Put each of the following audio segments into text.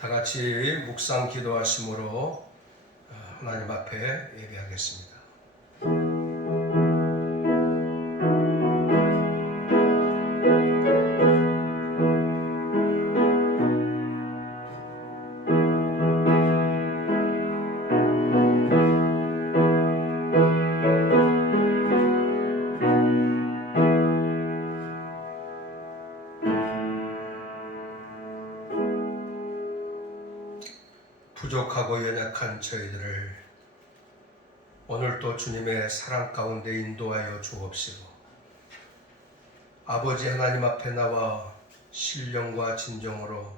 다 같이 묵상 기도하심으로 하나님 앞에 예배하겠습니다. 부족하고 연약한 저희들을 오늘도 주님의 사랑 가운데 인도하여 주옵시고, 아버지 하나님 앞에 나와 신령과 진정으로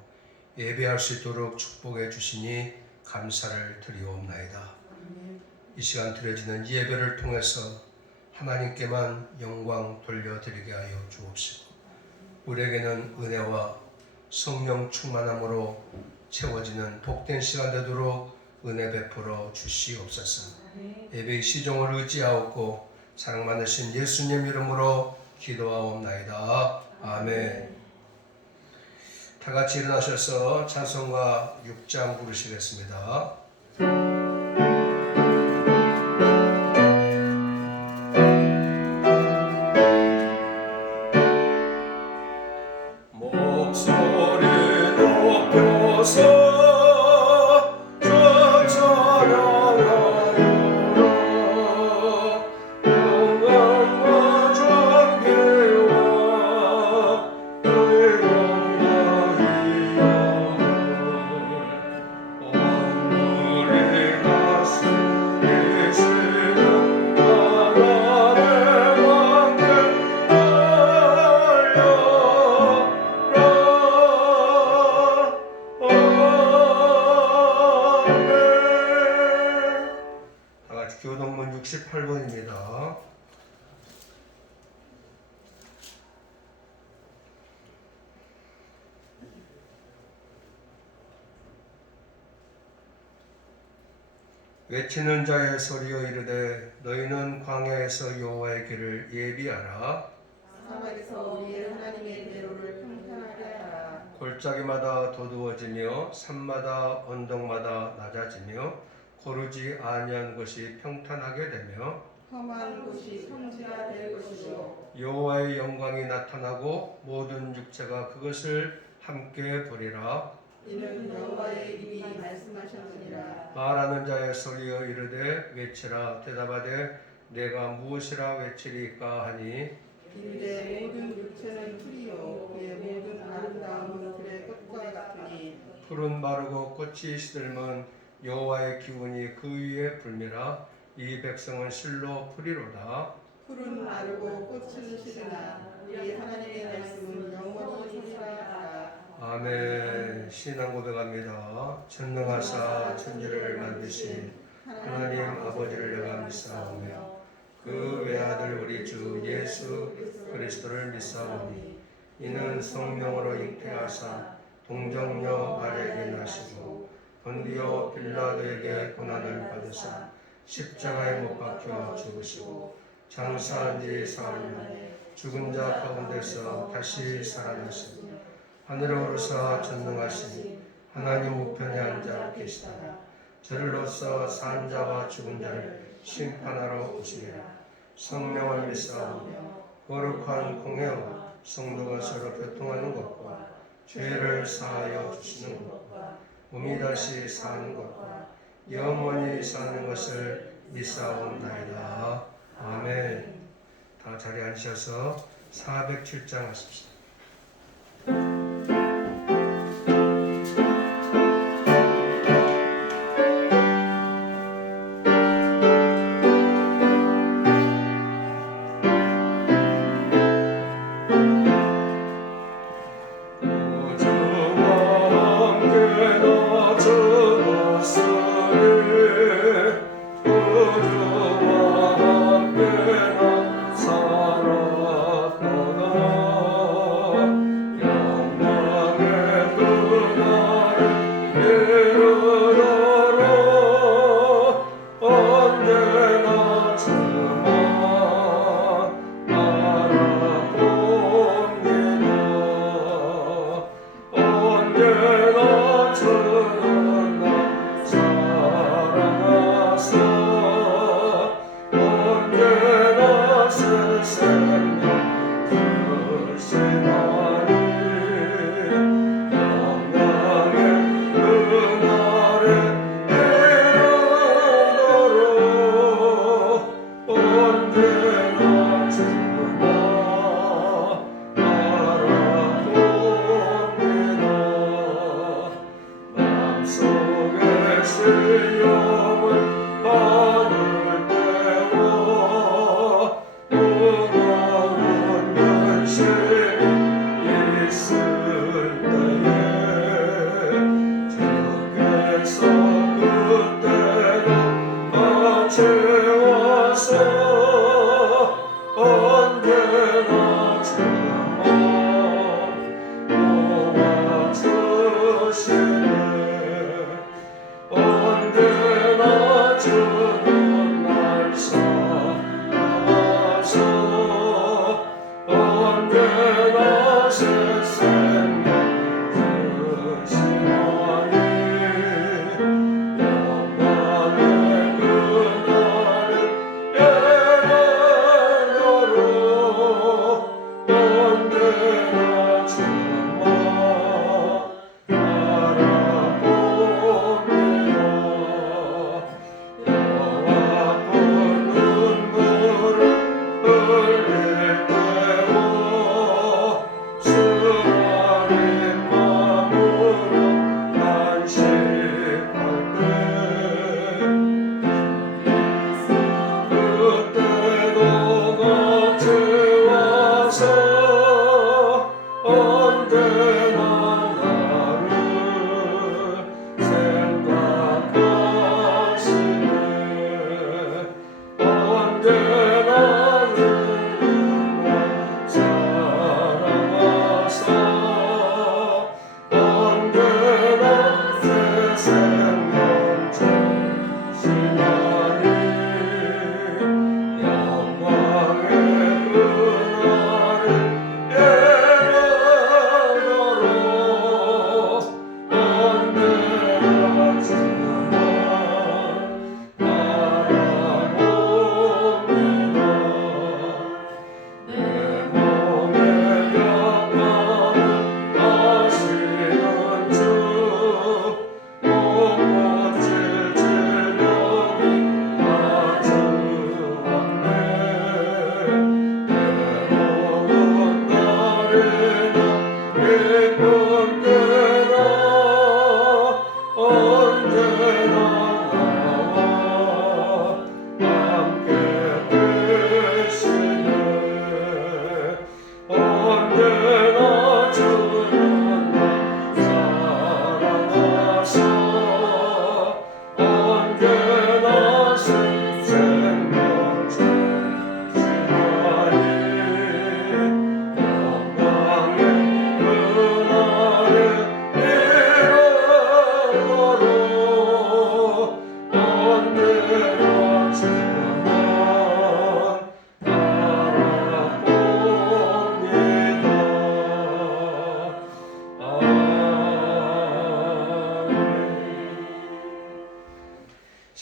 예배할 수 있도록 축복해 주시니 감사를 드리옵나이다. 이 시간 드려지는 예배를 통해서 하나님께만 영광 돌려드리게 하여 주옵시고, 우리에게는 은혜와 성령 충만함으로 채워지는 복된 시간 되도록 은혜 베풀어 주시옵소서. 예배의 시종을 의지하옵고 사랑 많으신 예수님 이름으로 기도하옵나이다. 아멘. 다 같이 일어나셔서 찬송가 6장 부르시겠습니다. 목소리 높여서 교동문 68번입니다. 외치는 자의 소리여 이르되 너희는 광야에서 여호와의 길을 예비하라. 사막에서 우리의 하나님의 대로를 평탄하게 하라. 골짜기마다 도두어지며 산마다 언덕마다 낮아지며 고르지 아니한 것이 평탄하게 되며 험한 곳이 평지가 될 것이요 여호와의 영광이 나타나고 모든 육체가 그것을 함께 보리라. 이는 여호와의 입이 말씀하셨느니라. 말하는 자의 소리여 이르되 외치라. 대답하되 내가 무엇이라 외치리까 하니 이르되 모든 육체는 풀이요 그의 모든 아름다움은 들의 꽃과 같으니 풀은 마르고 꽃이 시들면 여호와의 기운이 그 위에 불미라. 이 백성은 실로 풀이로다. 풀은 마르고 꽃은 시드나 우리 하나님의 말씀은 영원히 살아가라. 아멘. 신앙 고백합니다. 전능하사 천지를 만드신 하나님 아버지를 내가 믿사오며 그 외아들 우리 주 예수 그리스도를 믿사오니 이는 성령으로 잉태하사 동정녀 마리아에게 나시고 본디오 빌라도에게 고난을 받으사 십자가에 못 박혀 죽으시고 장사한 지 사흘 만에 죽은 자 가운데서 다시 살아나시고 하늘에 오르사 전능하신 하나님 우편에 앉아 계시다가 저를로서 산 자와 죽은 자를 심판하러 오시리라. 성령을 믿사오며 거룩한 공회와 성도가 서로 교통하는 것과 죄를 사하여 주시는 것과 몸이 다시 사는 것과 영원히 사는 것을 믿사옵나이다. 아멘. 다 자리에 앉으셔서 407장 하십시다. 살았도다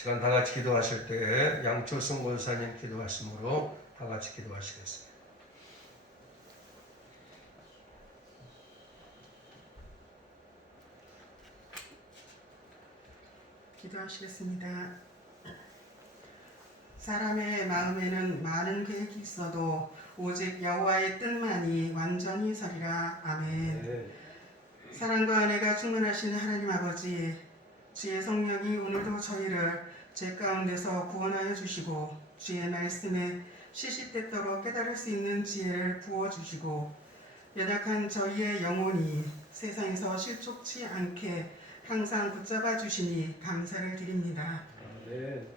시간 다 같이 기도하실 때 양초승 권사님 기도하심으로 다 같이 기도하시겠습니다. 기도하시겠습니다. 사람의 마음에는 많은 계획이 있어도 오직 여호와의 뜻만이 완전히 서리라. 아멘. 네. 사랑과 은혜가 충만하신 하나님 아버지, 주의 성령이 오늘도 저희를 죄 가운데서 구원하여 주시고 주의 말씀에 시시때때로 깨달을 수 있는 지혜를 부어주시고 연약한 저희의 영혼이 세상에서 실족치 않게 항상 붙잡아 주시니 감사를 드립니다. 네.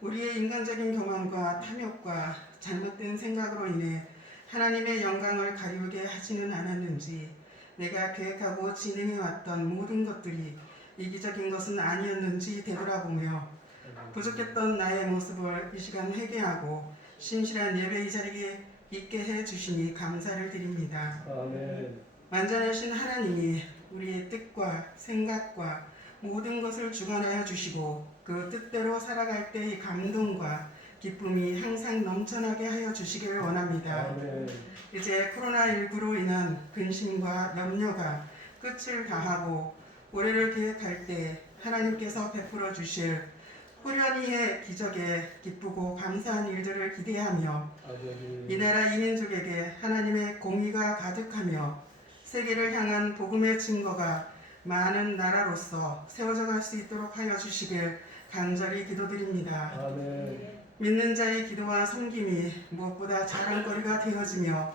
우리의 인간적인 교만과 탐욕과 잘못된 생각으로 인해 하나님의 영광을 가리우게 하지는 않았는지, 내가 계획하고 진행해왔던 모든 것들이 이기적인 것은 아니었는지 되돌아보며 부족했던 나의 모습을 이 시간 회개하고 신실한 예배 이 자리에 있게 해주시니 감사를 드립니다. 아멘. 완전하신 하나님이 우리의 뜻과 생각과 모든 것을 주관하여 주시고 그 뜻대로 살아갈 때의 감동과 기쁨이 항상 넘쳐나게 하여 주시기를 원합니다. 아멘. 이제 코로나19로 인한 근심과 염려가 끝을 다하고 올해를 계획할 때 하나님께서 베풀어 주실 후련히의 기적에 기쁘고 감사한 일들을 기대하며 이 나라 이 민족에게 하나님의 공의가 가득하며 세계를 향한 복음의 증거가 많은 나라로서 세워져 갈 수 있도록 하여 주시길 간절히 기도드립니다. 아멘. 믿는 자의 기도와 섬김이 무엇보다 자랑거리가 되어지며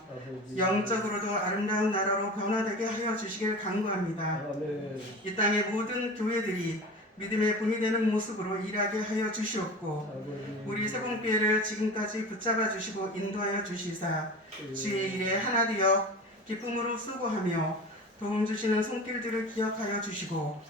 영적으로도 아름다운 나라로 변화되게 하여 주시길 간구합니다. 아멘. 이 땅의 모든 교회들이 믿음의 본이 되는 모습으로 일하게 하여 주시옵고 우리 세봉교회를 지금까지 붙잡아 주시고 인도하여 주시사 주의 일에 하나 되어 기쁨으로 수고하며 도움 주시는 손길들을 기억하여 주시고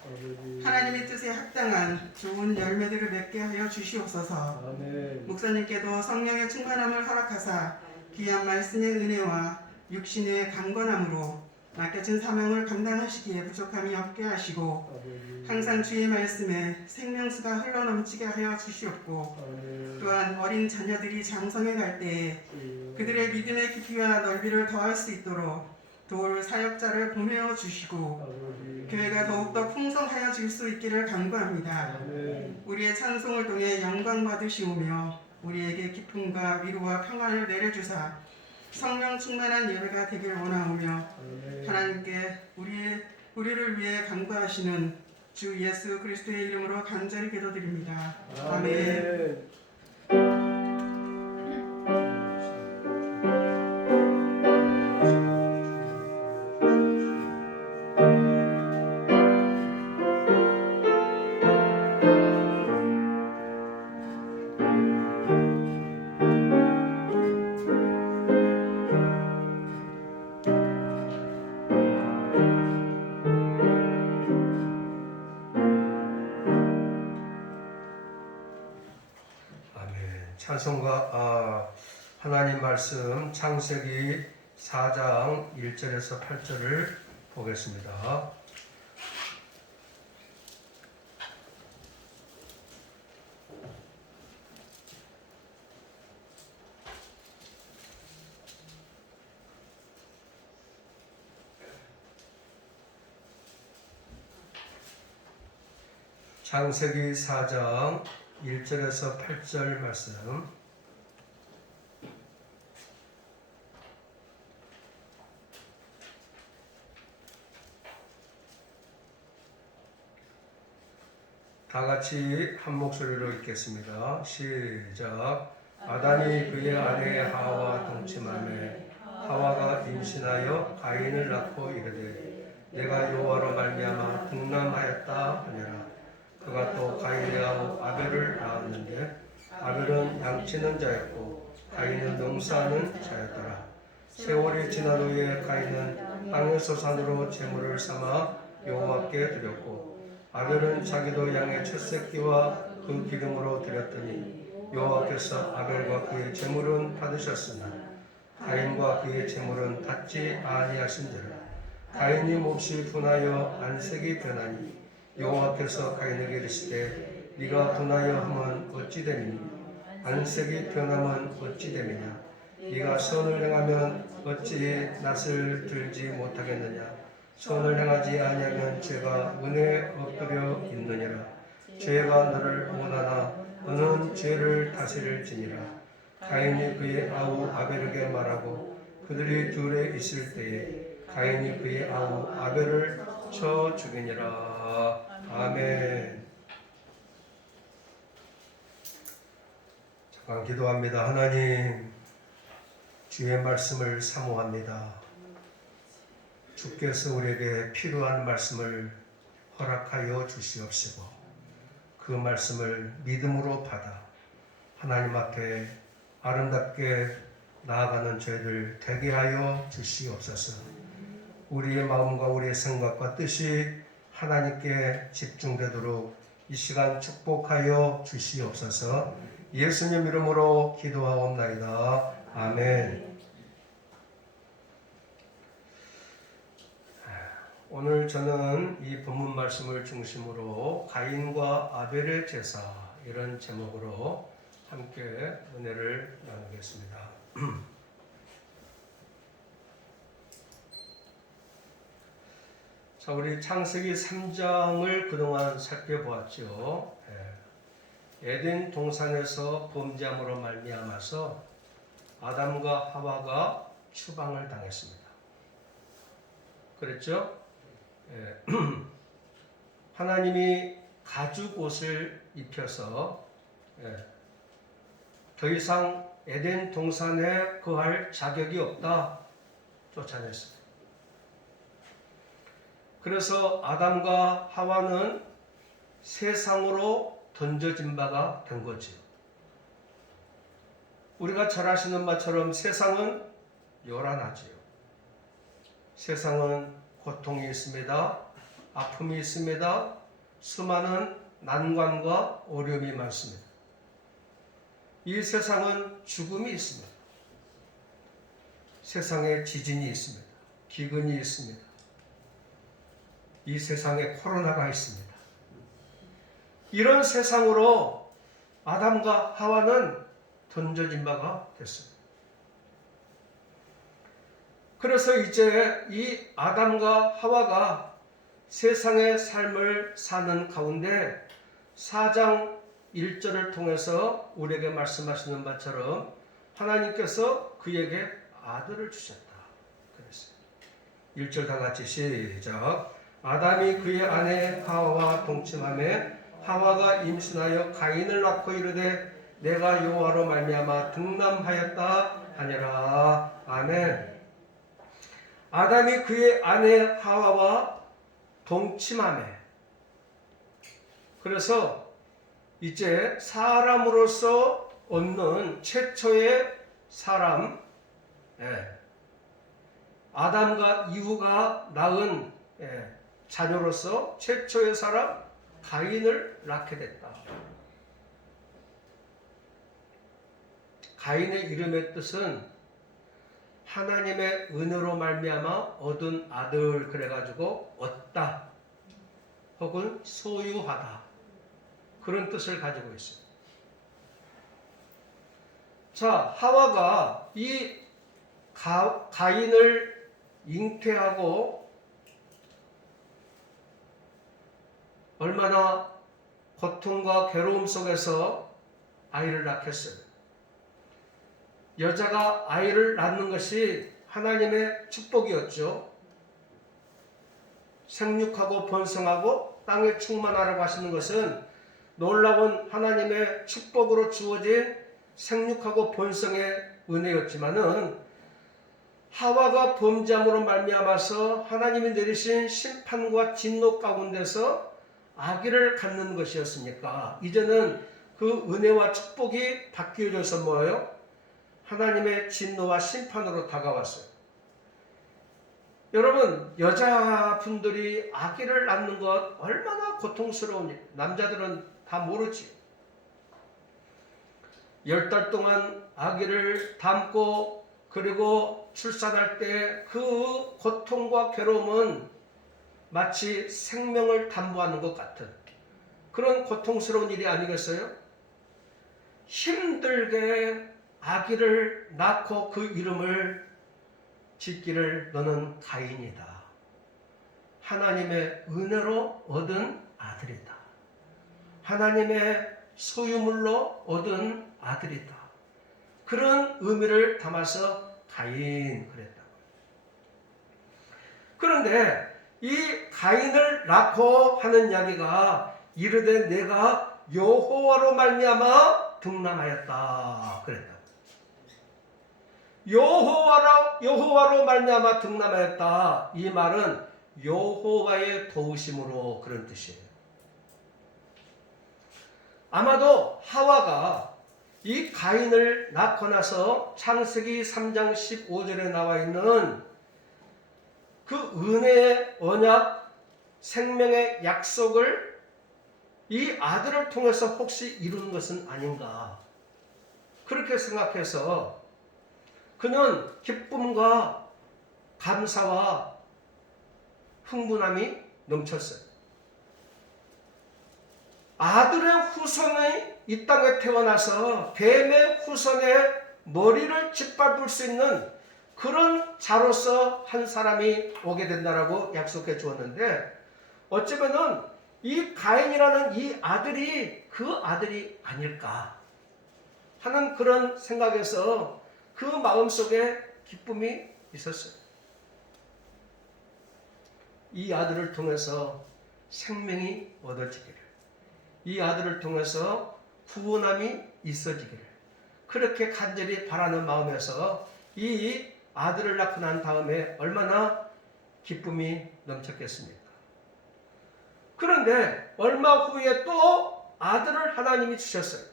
하나님의 뜻에 합당한 좋은 열매들을 맺게 하여 주시옵소서. 아멘. 목사님께도 성령의 충만함을 허락하사 귀한 말씀의 은혜와 육신의 강건함으로 맡겨진 사명을 감당하시기에 부족함이 없게 하시고 항상 주의 말씀에 생명수가 흘러넘치게 하여 주시옵고 또한 어린 자녀들이 장성해 갈 때에 그들의 믿음의 깊이와 넓이를 더할 수 있도록 도울 사역자를 보내어 주시고 교회가 더욱더 풍성하여 질 수 있기를 간구합니다. 우리의 찬송을 통해 영광 받으시오며 우리에게 기쁨과 위로와 평안을 내려주사 성령 충만한 예배가 되길 원하오며 하나님께 우리를 위해 간구하시는 주 예수 그리스도의 이름으로 간절히 기도드립니다. 아멘. 찬송가 하나님 말씀 창세기 4장 1절에서 8절을 보겠습니다. 창세기 4장 1절에서 8절 말씀. 다 같이 한 목소리로 읽겠습니다. 시작. 아담이 그의 아내 하와 동침하매 하와가 임신하여 가인을 낳고 이르되 내가 여호와로 말미암아 등남하였다 하니라. 그가 또 가인하고 아벨을 낳았는데 아벨은 양치는 자였고 가인은 농사하는 자였더라. 세월이 지난 후에 가인은 땅에서 산으로 제물을 삼아 여호와께 드렸고 아벨은 자기도 양의 첫 새끼와 그 기름으로 드렸더니 여호와께서 아벨과 그의 제물은 받으셨으나 가인과 그의 제물은 받지 아니하신지라. 가인이 몹시 분하여 안색이 변하니 여호와께서 가인에게 이르시되 네가 분하여 하면 어찌 됨이니 안색이 변하면 어찌 됨이냐 네가 선을 행하면 어찌 낯을 들지 못하겠느냐 선을 행하지 아니하면 죄가 은혜에 엎드려 있느니라 죄가 너를 원하나 너는 죄를 다스릴지니라 가인이 그의 아우 아벨에게 말하고 그들이 둘에 있을 때에 가인이 그의 아우 아벨을 쳐 죽이니라. 아멘. 잠깐 기도합니다. 하나님, 주의 말씀을 사모합니다. 주께서 우리에게 필요한 말씀을 허락하여 주시옵시고 그 말씀을 믿음으로 받아 하나님 앞에 아름답게 나아가는 저희들 되게 하여 주시옵소서. 우리의 마음과 우리의 생각과 뜻이 하나님께 집중되도록 이 시간 축복하여 주시옵소서. 예수님 이름으로 기도하옵나이다. 아멘. 오늘 저는 이 본문 말씀을 중심으로 가인과 아벨의 제사 이런 제목으로 함께 은혜를 나누겠습니다. 자, 우리 창세기 3장을 그동안 살펴보았죠. 에덴 동산에서 범죄함으로 말미암아서 아담과 하와가 추방을 당했습니다. 그랬죠? 하나님이 가죽 옷을 입혀서 더 이상 에덴 동산에 거할 자격이 없다 쫓아냈습니다. 그래서 아담과 하와는 세상으로 던져진 바가 된 거지요. 우리가 잘 아시는 바처럼 세상은 요란하지요. 세상은 고통이 있습니다. 아픔이 있습니다. 수많은 난관과 어려움이 많습니다. 이 세상은 죽음이 있습니다. 세상에 지진이 있습니다. 기근이 있습니다. 이 세상에 코로나가 있습니다. 이런 세상으로 아담과 하와는 던져진 바가 됐습니다. 그래서 이제 이 아담과 하와가 세상의 삶을 사는 가운데 4장 1절을 통해서 우리에게 말씀하시는 바처럼 하나님께서 그에게 아들을 주셨다. 그랬어요. 1절 다 같이 시작. 아담이 그의 아내 하와와 동침하며 하와가 임신하여 가인을 낳고 이르되 내가 여호와로 말미암아 등남하였다 하니라. 아멘. 아담이 그의 아내 하와와 동침하며, 그래서 이제 사람으로서 얻는 최초의 사람, 아담과 이후가 낳은 자녀로서 최초의 사람 가인을 낳게 됐다. 가인의 이름의 뜻은 하나님의 은혜로 말미암아 얻은 아들, 그래가지고 얻다 혹은 소유하다, 그런 뜻을 가지고 있어요. 자, 하와가 이 가인을 잉태하고 얼마나 고통과 괴로움 속에서 아이를 낳겠어요. 여자가 아이를 낳는 것이 하나님의 축복이었죠. 생육하고 번성하고 땅에 충만하라고 하시는 것은 놀라운 하나님의 축복으로 주어진 생육하고 번성의 은혜였지만은 하와가 범죄함으로 말미암아서 하나님이 내리신 심판과 진노 가운데서 아기를 갖는 것이었으니까 이제는 그 은혜와 축복이 바뀌어져서 뭐예요? 하나님의 진노와 심판으로 다가왔어요. 여러분, 여자분들이 아기를 낳는 것 얼마나 고통스러운 일, 남자들은 다 모르지. 10달 동안 아기를 담고 그리고 출산할 때 그 고통과 괴로움은 마치 생명을 담보하는 것 같은 그런 고통스러운 일이 아니겠어요? 힘들게 아기를 낳고 그 이름을 짓기를 너는 가인이다. 하나님의 은혜로 얻은 아들이다. 하나님의 소유물로 얻은 아들이다. 그런 의미를 담아서 가인 그랬다. 그런데 이 가인을 낳고 하는 이야기가 이르되 내가 여호와로 말미암아 등남하였다 그랬다. 여호와로 말미암아 등남하였다. 이 말은 여호와의 도우심으로 그런 뜻이에요. 아마도 하와가 이 가인을 낳고 나서 창세기 3장 15절에 나와 있는 그 은혜의 언약, 생명의 약속을 이 아들을 통해서 혹시 이루는 것은 아닌가. 그렇게 생각해서 그는 기쁨과 감사와 흥분함이 넘쳤어요. 아들의 후손이 이 땅에 태어나서 뱀의 후손의 머리를 짓밟을 수 있는 그런 자로서 한 사람이 오게 된다라고 약속해 주었는데 어쩌면은 이 가인이라는 이 아들이 그 아들이 아닐까 하는 그런 생각에서 그 마음속에 기쁨이 있었어요. 이 아들을 통해서 생명이 얻어지기를, 이 아들을 통해서 구원함이 있어지기를 그렇게 간절히 바라는 마음에서 이 아들을 낳고 난 다음에 얼마나 기쁨이 넘쳤겠습니까? 그런데 얼마 후에 또 아들을 하나님이 주셨어요.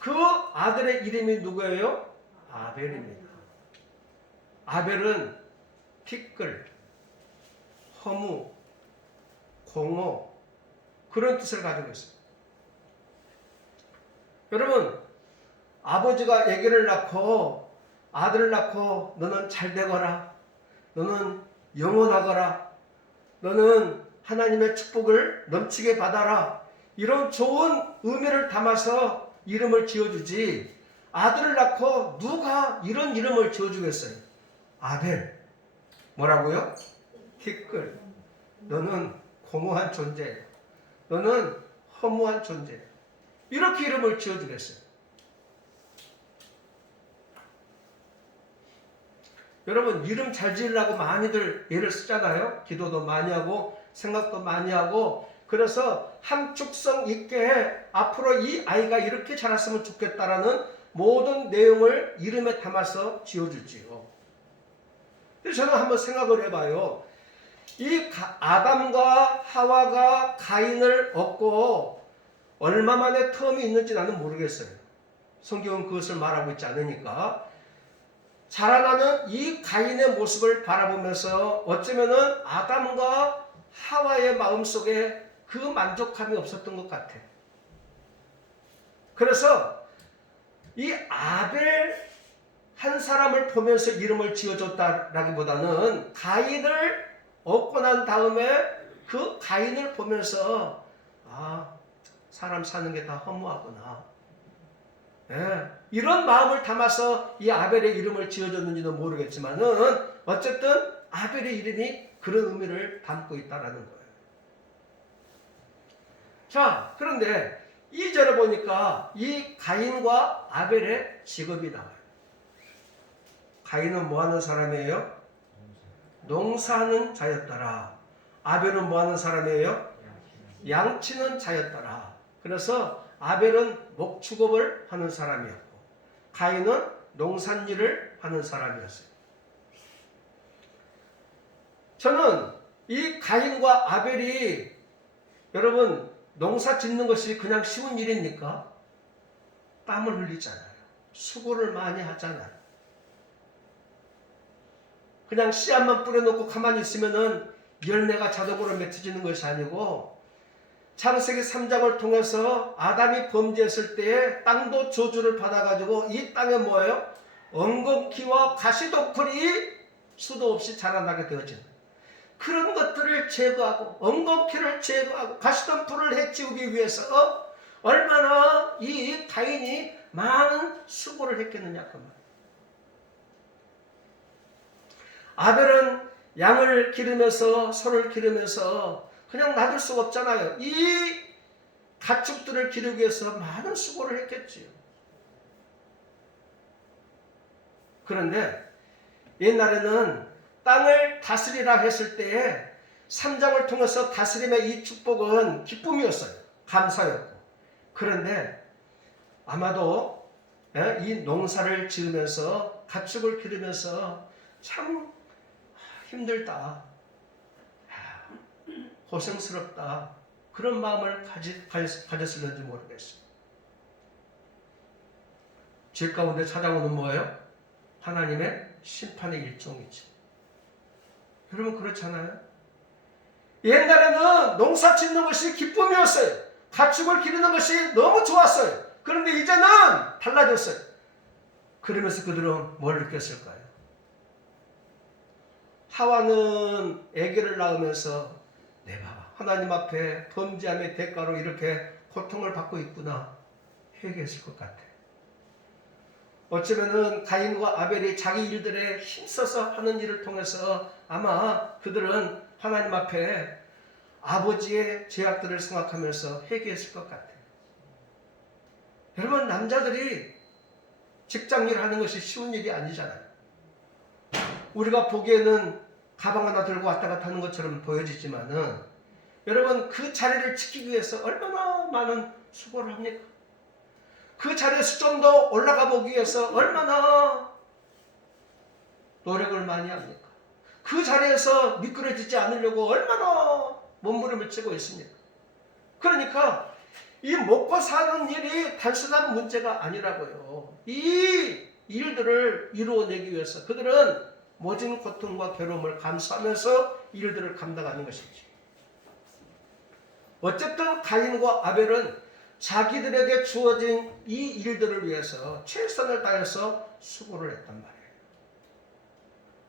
그 아들의 이름이 누구예요? 아벨입니다. 아벨은 티끌, 허무, 공허 그런 뜻을 가지고 있어요. 여러분, 아버지가 아기를 낳고 아들을 낳고 너는 잘 되거라, 너는 영원하거라, 너는 하나님의 축복을 넘치게 받아라, 이런 좋은 의미를 담아서 이름을 지어주지 아들을 낳고 누가 이런 이름을 지어주겠어요? 아벨. 뭐라고요? 티끌. 너는 공허한 존재예요. 너는 허무한 존재예요. 이렇게 이름을 지어주겠어요. 여러분, 이름 잘 지으려고 많이들 애를 쓰잖아요. 기도도 많이 하고 생각도 많이 하고, 그래서 함축성 있게 앞으로 이 아이가 이렇게 자랐으면 좋겠다라는 모든 내용을 이름에 담아서 지어주지요. 그래서 저는 한번 생각을 해봐요. 이 아담과 하와가 가인을 얻고 얼마 만에 텀이 있는지 나는 모르겠어요. 성경은 그것을 말하고 있지 않으니까. 자라나는 이 가인의 모습을 바라보면서 어쩌면은 아담과 하와의 마음속에 그 만족감이 없었던 것 같아. 그래서 이 아벨 한 사람을 보면서 이름을 지어줬다라기보다는 가인을 얻고 난 다음에 그 가인을 보면서 사람 사는 게 다 허무하구나. 이런 마음을 담아서 이 아벨의 이름을 지어줬는지도 모르겠지만은 어쨌든 아벨의 이름이 그런 의미를 담고 있다라는 거예요. 자, 그런데 2절에 보니까 이 가인과 아벨의 직업이 나와요. 가인은 뭐 하는 사람이에요? 농사하는 자였더라. 아벨은 뭐 하는 사람이에요? 양치는 자였더라. 그래서 아벨은 목축업을 하는 사람이었고 가인은 농산일을 하는 사람이었어요. 저는 이 가인과 아벨이 여러분 농사 짓는 것이 그냥 쉬운 일입니까? 땀을 흘리잖아요. 수고를 많이 하잖아요. 그냥 씨앗만 뿌려놓고 가만히 있으면은 열매가 자동으로 맺혀지는 것이 아니고 창세기 3장을 통해서 아담이 범죄했을 때에 땅도 저주를 받아가지고 이 땅에 뭐예요? 엉겅퀴와 가시덤불이 수도 없이 자라나게 되어진. 그런 것들을 제거하고 엉겅퀴를 제거하고 가시던 불을 해치우기 위해서 얼마나 이 가인이 많은 수고를 했겠느냐 그 말. 아벨은 양을 기르면서 소를 기르면서 그냥 놔둘 수가 없잖아요. 이 가축들을 기르기 위해서 많은 수고를 했겠지요. 그런데 옛날에는 땅을 다스리라 했을 때에 삼장을 통해서 다스림의 이 축복은 기쁨이었어요. 감사였고. 그런데 아마도 이 농사를 지으면서 가축을 기르면서 참 힘들다, 고생스럽다, 그런 마음을 가졌을는지 모르겠어요. 집 가운데 찾아오는 뭐예요? 하나님의 심판의 일종이지. 여러분 그렇잖아요. 옛날에는 농사 짓는 것이 기쁨이었어요. 가축을 기르는 것이 너무 좋았어요. 그런데 이제는 달라졌어요. 그러면서 그들은 뭘 느꼈을까요? 하와는 아기를 낳으면서 내가 하나님 앞에 범죄함의 대가로 이렇게 고통을 받고 있구나 회개했을 것 같아요. 어쩌면은 가인과 아벨이 자기 일들에 힘써서 하는 일을 통해서 아마 그들은 하나님 앞에 아버지의 죄악들을 생각하면서 회개했을 것 같아요. 여러분 남자들이 직장일 하는 것이 쉬운 일이 아니잖아요. 우리가 보기에는 가방 하나 들고 왔다 갔다 하는 것처럼 보여지지만은 여러분 그 자리를 지키기 위해서 얼마나 많은 수고를 합니까? 그 자리에서 좀 더 올라가 보기 위해서 얼마나 노력을 많이 합니까? 그 자리에서 미끄러지지 않으려고 얼마나 몸부림을 치고 있습니까? 그러니까 이 먹고 사는 일이 단순한 문제가 아니라고요. 이 일들을 이루어내기 위해서 그들은 모진 고통과 괴로움을 감수하면서 일들을 감당하는 것이지. 어쨌든 가인과 아벨은 자기들에게 주어진 이 일들을 위해서 최선을 다해서 수고를 했단 말이에요.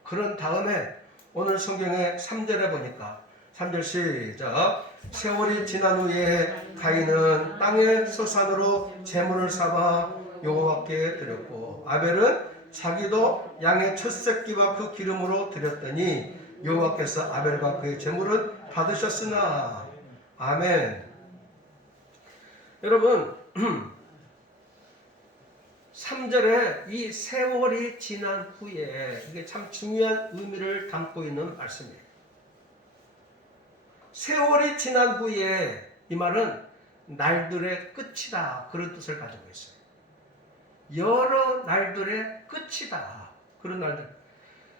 그런 다음에 오늘 성경의 3절에 보니까 3절 시작. 세월이 지난 후에 가인은 땅의 소산으로 제물을 삼아 여호와께 드렸고 아벨은 자기도 양의 첫 새끼와 그 기름으로 드렸더니 여호와께서 아벨과 그의 제물을 받으셨으나. 아멘. 여러분 3절에 이 세월이 지난 후에 이게 참 중요한 의미를 담고 있는 말씀이에요. 세월이 지난 후에 이 말은 날들의 끝이다 그런 뜻을 가지고 있어요. 여러 날들의 끝이다 그런 날들.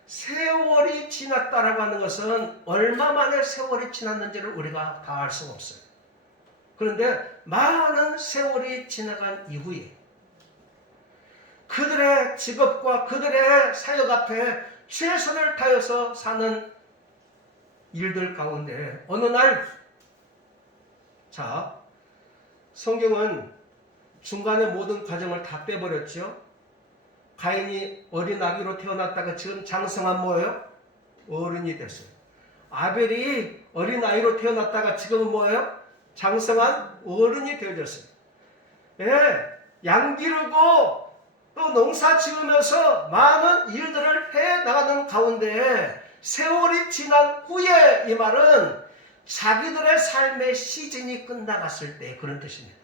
세월이 지났다라고 하는 것은 얼마 만에 세월이 지났는지를 우리가 다 알 수가 없어요. 그런데 많은 세월이 지나간 이후에 그들의 직업과 그들의 사역 앞에 최선을 다해서 사는 일들 가운데 어느 날, 자, 성경은 중간에 모든 과정을 다 빼버렸죠. 가인이 어린 아기로 태어났다가 지금 장성한 뭐예요? 어른이 됐어요. 아벨이 어린 아이로 태어났다가 지금은 뭐예요? 장성한 어른이 되어졌어요. 예, 양 기르고 또 농사 지으면서 많은 일들을 해 나가는 가운데 세월이 지난 후에 이 말은 자기들의 삶의 시즌이 끝나갔을 때 그런 뜻입니다.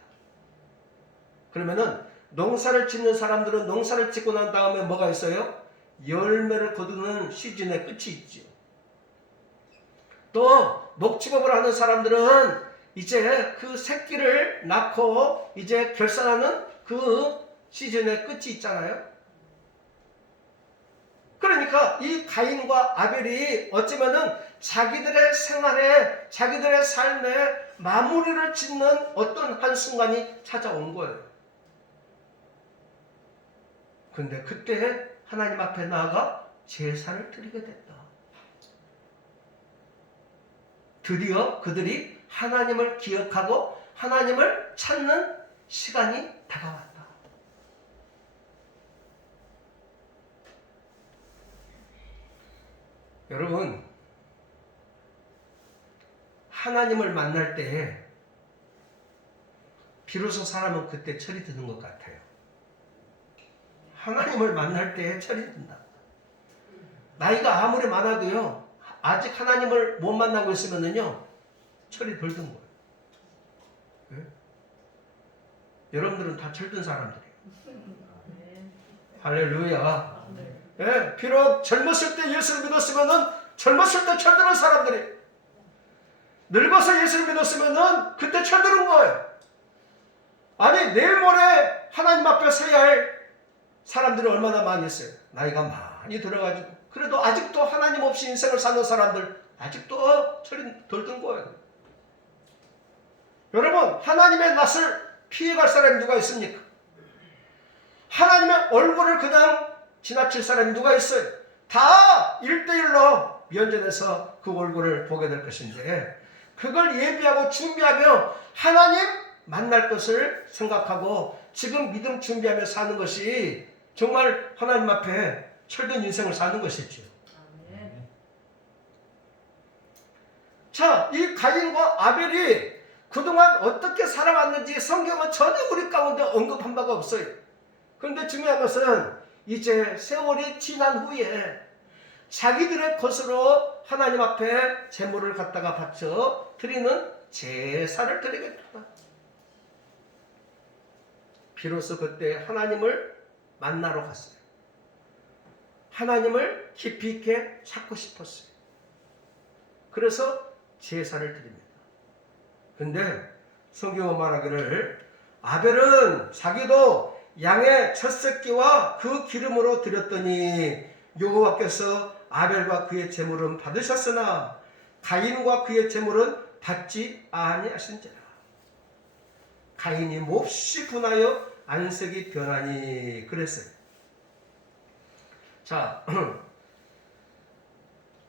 그러면은 농사를 짓는 사람들은 농사를 짓고 난 다음에 뭐가 있어요? 열매를 거두는 시즌의 끝이 있죠. 또 목축업을 하는 사람들은 이제 그 새끼를 낳고 이제 결산하는 그 시즌의 끝이 있잖아요. 그러니까 이 가인과 아벨이 어쩌면은 자기들의 생활에 자기들의 삶에 마무리를 짓는 어떤 한순간이 찾아온 거예요. 그런데 그때 하나님 앞에 나아가 제사를 드리게 됐다. 드디어 그들이 하나님을 기억하고 하나님을 찾는 시간이 다가왔다. 여러분, 하나님을 만날 때 비로소 사람은 그때 철이 드는 것 같아요. 하나님을 만날 때 철이 든다. 나이가 아무리 많아도요, 아직 하나님을 못 만나고 있으면요, 철이 덜 든 거예요. 네? 여러분들은 다 철든 사람들이에요. 할렐루야. 예, 비록 젊었을 때 예수를 믿었으면은 젊었을 때 철드는 사람들이, 늙어서 예수를 믿었으면은 그때 철드는 거예요. 아니 내일 모레 하나님 앞에 서야 할 사람들이 얼마나 많이 있어요. 나이가 많이 들어가지고 그래도 아직도 하나님 없이 인생을 사는 사람들 아직도 철이 덜 든 거예요. 여러분, 하나님의 낯을 피해갈 사람이 누가 있습니까? 하나님의 얼굴을 그냥 지나칠 사람이 누가 있어요? 다 1대1로 면전에서 그 얼굴을 보게 될 것인데, 그걸 예비하고 준비하며 하나님 만날 것을 생각하고 지금 믿음 준비하며 사는 것이 정말 하나님 앞에 철든 인생을 사는 것이죠. 자, 이 가인과 아벨이 그동안 어떻게 살아왔는지 성경은 전혀 우리 가운데 언급한 바가 없어요. 그런데 중요한 것은 이제 세월이 지난 후에 자기들의 것으로 하나님 앞에 제물을 갖다가 바쳐 드리는 제사를 드리겠다. 비로소 그때 하나님을 만나러 갔어요. 하나님을 깊이 있게 찾고 싶었어요. 그래서 제사를 드립니다. 근데 성경은 말하기를 아벨은 자기도 양의 첫 새끼와 그 기름으로 드렸더니 여호와께서 아벨과 그의 제물은 받으셨으나 가인과 그의 제물은 받지 아니하신지라. 가인이 몹시 분하여 안색이 변하니 그랬어요. 자,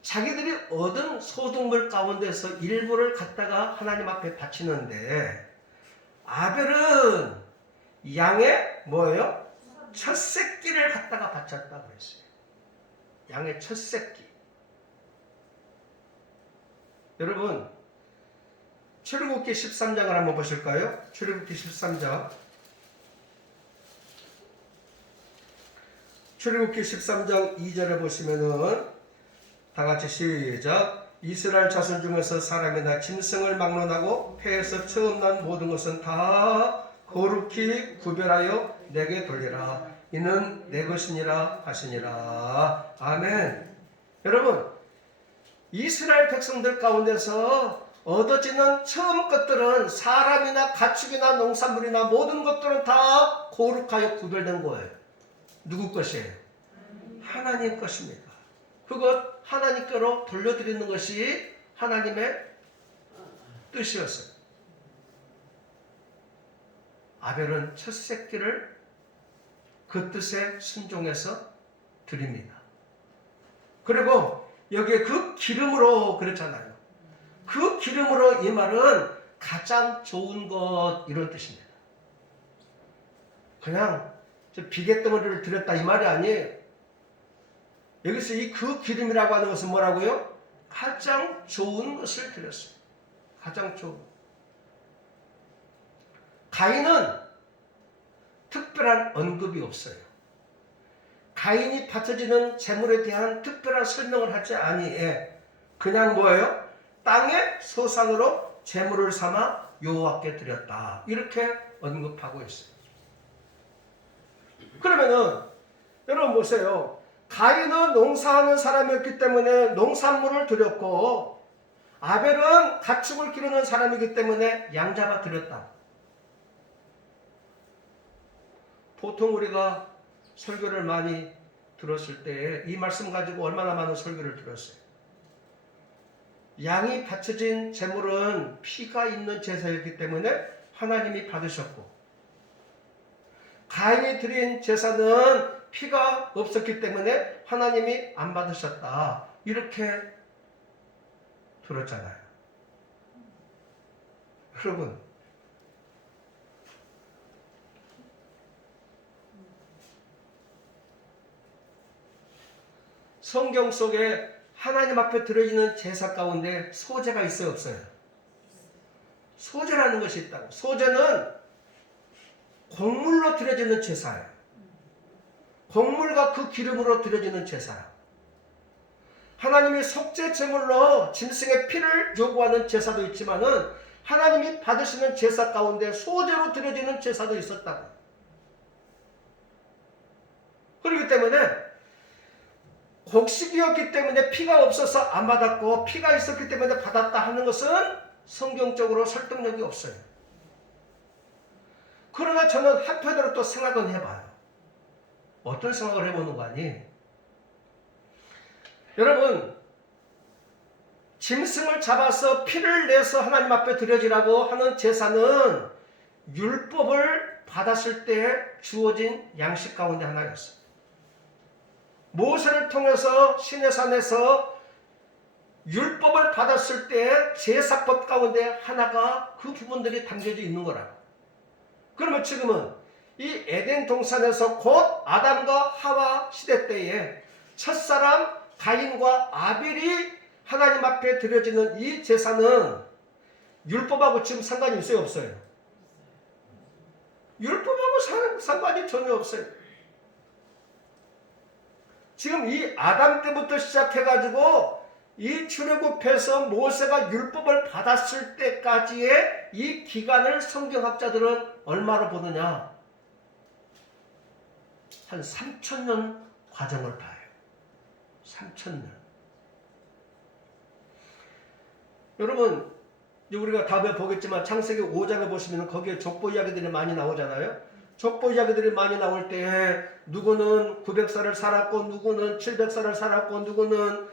자기들이 얻은 소득물 가운데서 일부를 갖다가 하나님 앞에 바치는데 아벨은 양의 뭐예요? 첫 새끼를 갖다가 바쳤다고 했어요. 양의 첫 새끼. 여러분, 출애굽기 13장을 한번 보실까요? 출애굽기 13장. 출애굽기 13장 2절에 보시면은 다 같이 시작. 이스라엘 자손 중에서 사람이나 짐승을 막론하고 폐에서 처음 난 모든 것은 다 거룩히 구별하여 내게 돌리라. 이는 내 것이니라 하시니라. 아멘. 여러분, 이스라엘 백성들 가운데서 얻어지는 처음 것들은 사람이나 가축이나 농산물이나 모든 것들은 다 거룩하여 구별된 거예요. 누구 것이에요? 하나님 것입니다. 그것 하나님께로 돌려드리는 것이 하나님의 뜻이었어요. 아벨은 첫 새끼를 그 뜻에 순종해서 드립니다. 그리고 여기에 그 기름으로 그랬잖아요. 그 기름으로 이 말은 가장 좋은 것 이런 뜻입니다. 그냥 비계덩어리를 드렸다 이 말이 아니에요. 여기서 이 그 기름이라고 하는 것은 뭐라고요? 가장 좋은 것을 드렸어요. 가장 좋은. 가인은 특별한 언급이 없어요. 가인이 바쳐지는 제물에 대한 특별한 설명을 하지 아니에 그냥 뭐예요? 땅의 소산으로 제물을 삼아 여호와께 드렸다. 이렇게 언급하고 있어요. 그러면은 여러분 보세요. 가인은 농사하는 사람이었기 때문에 농산물을 드렸고 아벨은 가축을 기르는 사람이기 때문에 양 잡아 드렸다. 보통 우리가 설교를 많이 들었을 때 이 말씀 가지고 얼마나 많은 설교를 들었어요. 양이 바쳐진 제물은 피가 있는 제사였기 때문에 하나님이 받으셨고 가인이 드린 제사는 피가 없었기 때문에 하나님이 안 받으셨다. 이렇게 들었잖아요. 여러분, 성경 속에 하나님 앞에 드려지는 제사 가운데 소제가 있어요, 없어요? 소제라는 것이 있다고. 소제는 곡물로 드려지는 제사예요. 곡물과 그 기름으로 드려지는 제사예요. 하나님이 속죄 제물로 짐승의 피를 요구하는 제사도 있지만은 하나님이 받으시는 제사 가운데 소제로 드려지는 제사도 있었다고. 그렇기 때문에 곡식이었기 때문에 피가 없어서 안 받았고 피가 있었기 때문에 받았다 하는 것은 성경적으로 설득력이 없어요. 그러나 저는 한편으로 또 생각은 해봐요. 어떤 생각을 해보는 거 아니? 여러분, 짐승을 잡아서 피를 내서 하나님 앞에 드려지라고 하는 제사는 율법을 받았을 때 주어진 양식 가운데 하나였어요. 모세를 통해서 시내산에서 율법을 받았을 때 제사법 가운데 하나가 그 부분들이 담겨져 있는 거라. 그러면 지금은 이 에덴 동산에서 곧 아담과 하와 시대 때에 첫사람 가인과 아벨이 하나님 앞에 드려지는 이 제사는 율법하고 지금 상관이 있어요, 없어요? 율법하고 상관이 전혀 없어요. 지금 이 아담 때부터 시작해가지고 이 출애굽해서 모세가 율법을 받았을 때까지의 이 기간을 성경학자들은 얼마로 보느냐? 한 3,000년 과정을 봐요. 3,000년. 여러분, 우리가 다음에 보겠지만 창세기 5장에 보시면 거기에 족보 이야기들이 많이 나오잖아요. 족보 이야기들이 많이 나올 때 누구는 900살을 살았고 누구는 700살을 살았고 누구는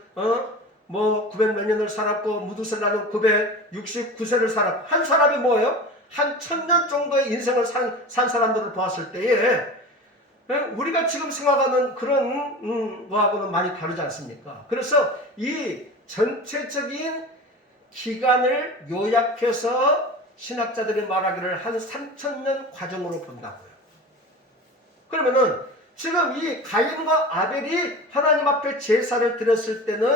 900 몇 년을 살았고 무두셀라는 969세를 살았고 한 사람이 뭐예요? 한 1000년 정도의 인생을 산 사람들을 보았을 때에 우리가 지금 생각하는 그런 거하고는 많이 다르지 않습니까? 그래서 이 전체적인 기간을 요약해서 신학자들이 말하기를 한 3,000년 과정으로 본다고요. 그러면은 지금 이 가인과 아벨이 하나님 앞에 제사를 드렸을 때는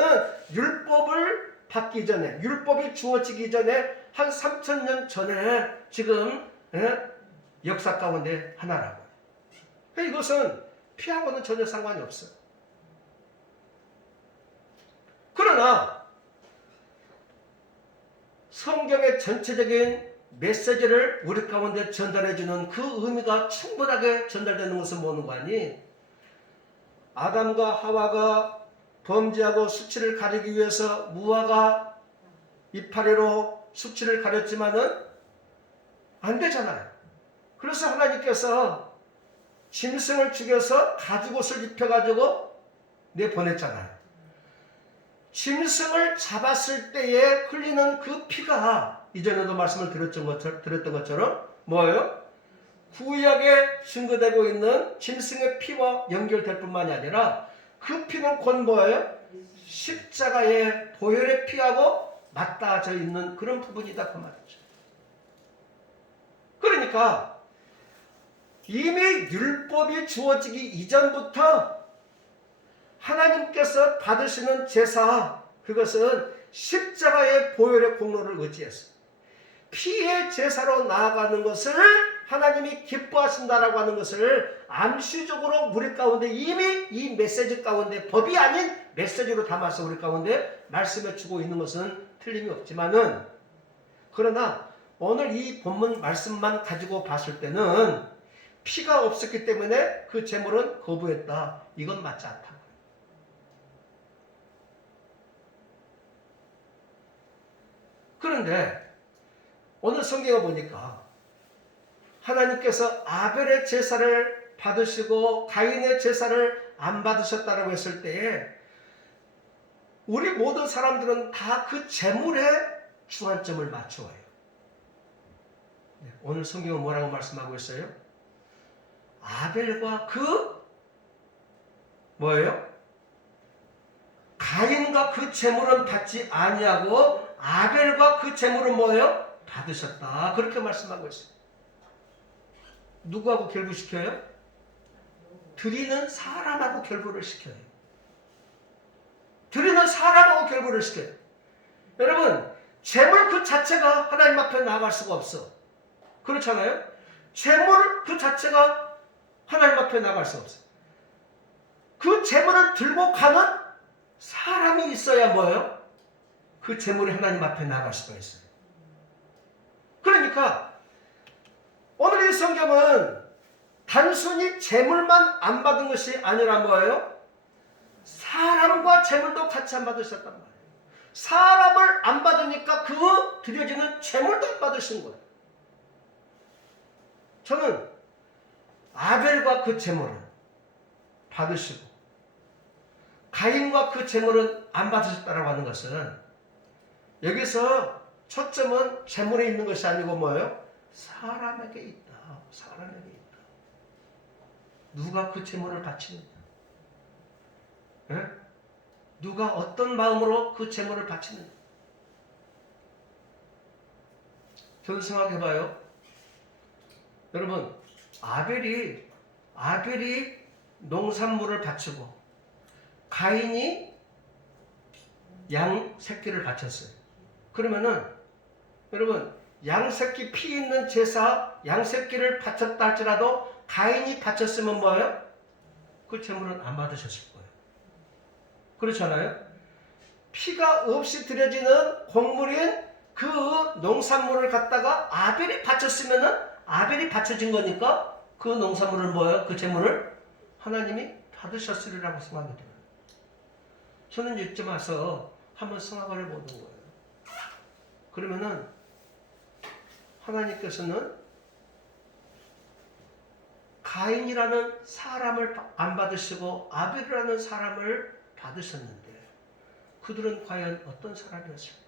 율법을 받기 전에, 율법이 주어지기 전에 한 3,000년 전에 지금 역사 가운데 하나라고. 이것은 피하고는 전혀 상관이 없어요. 그러나 성경의 전체적인 메시지를 우리 가운데 전달해주는 그 의미가 충분하게 전달되는 것은 뭐는 거 아니? 아담과 하와가 범죄하고 수치를 가리기 위해서 무화과 이파리로 수치를 가렸지만은 안 되잖아요. 그래서 하나님께서 짐승을 죽여서 가죽옷을 입혀가지고 내보냈잖아요. 짐승을 잡았을 때에 흘리는 그 피가 이전에도 말씀을 드렸던 것처럼 뭐예요? 구약에 증거되고 있는 짐승의 피와 연결될 뿐만이 아니라 그 피는 곧 뭐예요? 십자가의 보혈의 피하고 맞닿아져 있는 그런 부분이다 그 말이죠. 그러니까 이미 율법이 주어지기 이전부터 하나님께서 받으시는 제사, 그것은 십자가의 보혈의 공로를 의지했어요. 피의 제사로 나아가는 것을 하나님이 기뻐하신다라고 하는 것을 암시적으로 우리 가운데 이미 이 메시지 가운데 법이 아닌 메시지로 담아서 우리 가운데 말씀해 주고 있는 것은 틀림이 없지만은, 그러나 오늘 이 본문 말씀만 가지고 봤을 때는 피가 없었기 때문에 그 제물은 거부했다. 이건 맞지 않다. 그런데 오늘 성경에 보니까 하나님께서 아벨의 제사를 받으시고 가인의 제사를 안 받으셨다고 했을 때에 우리 모든 사람들은 다 그 제물에 주안점을 맞춰요. 오늘 성경은 뭐라고 말씀하고 있어요? 아벨과 그 뭐예요? 가인과 그 제물은 받지 아니하고 아벨과 그 제물은 뭐예요? 받으셨다. 그렇게 말씀하고 있어요. 누구하고 결부시켜요? 드리는 사람하고 결부를 시켜요. 드리는 사람하고 결부를 시켜요. 여러분, 재물 그 자체가 하나님 앞에 나아갈 수가 없어. 그렇잖아요? 재물 그 자체가 하나님 앞에 나아갈 수 없어. 그 재물을 들고 가는 사람이 있어야 뭐예요? 그 재물이 하나님 앞에 나아갈 수가 있어요. 그러니까 오늘 이 성경은 단순히 재물만 안 받은 것이 아니라 뭐예요? 사람과 재물도 같이 안 받으셨단 말이에요. 사람을 안 받으니까 그 드려지는 재물도 안 받으신 거예요. 저는 아벨과 그 재물을 받으시고 가인과 그 재물은 안 받으셨다라고 하는 것은 여기서 초점은 재물에 있는 것이 아니고 뭐예요? 사람에게 있다. 사람에게 있다. 누가 그 재물을 바치느냐? 예? 누가 어떤 마음으로 그 재물을 바치느냐? 저도 생각해봐요. 여러분, 아벨이 농산물을 바치고 가인이 양 새끼를 바쳤어요. 그러면은 여러분, 양 새끼 피 있는 제사 양 새끼를 바쳤다 할지라도 가인이 바쳤으면 뭐예요? 그 재물은 안 받으셨을 거예요. 그렇잖아요? 피가 없이 드려지는 곡물인 그 농산물을 갖다가 아벨이 바쳤으면은 아벨이 바쳐진 거니까 그 농산물을 뭐예요? 그 재물을 하나님이 받으셨으리라고 생각이 들어요. 저는 이쯤 와서 한번 생각을 해보는 거예요. 그러면은 하나님께서는 가인이라는 사람을 안 받으시고 아벨이라는 사람을 받으셨는데 그들은 과연 어떤 사람이었을까?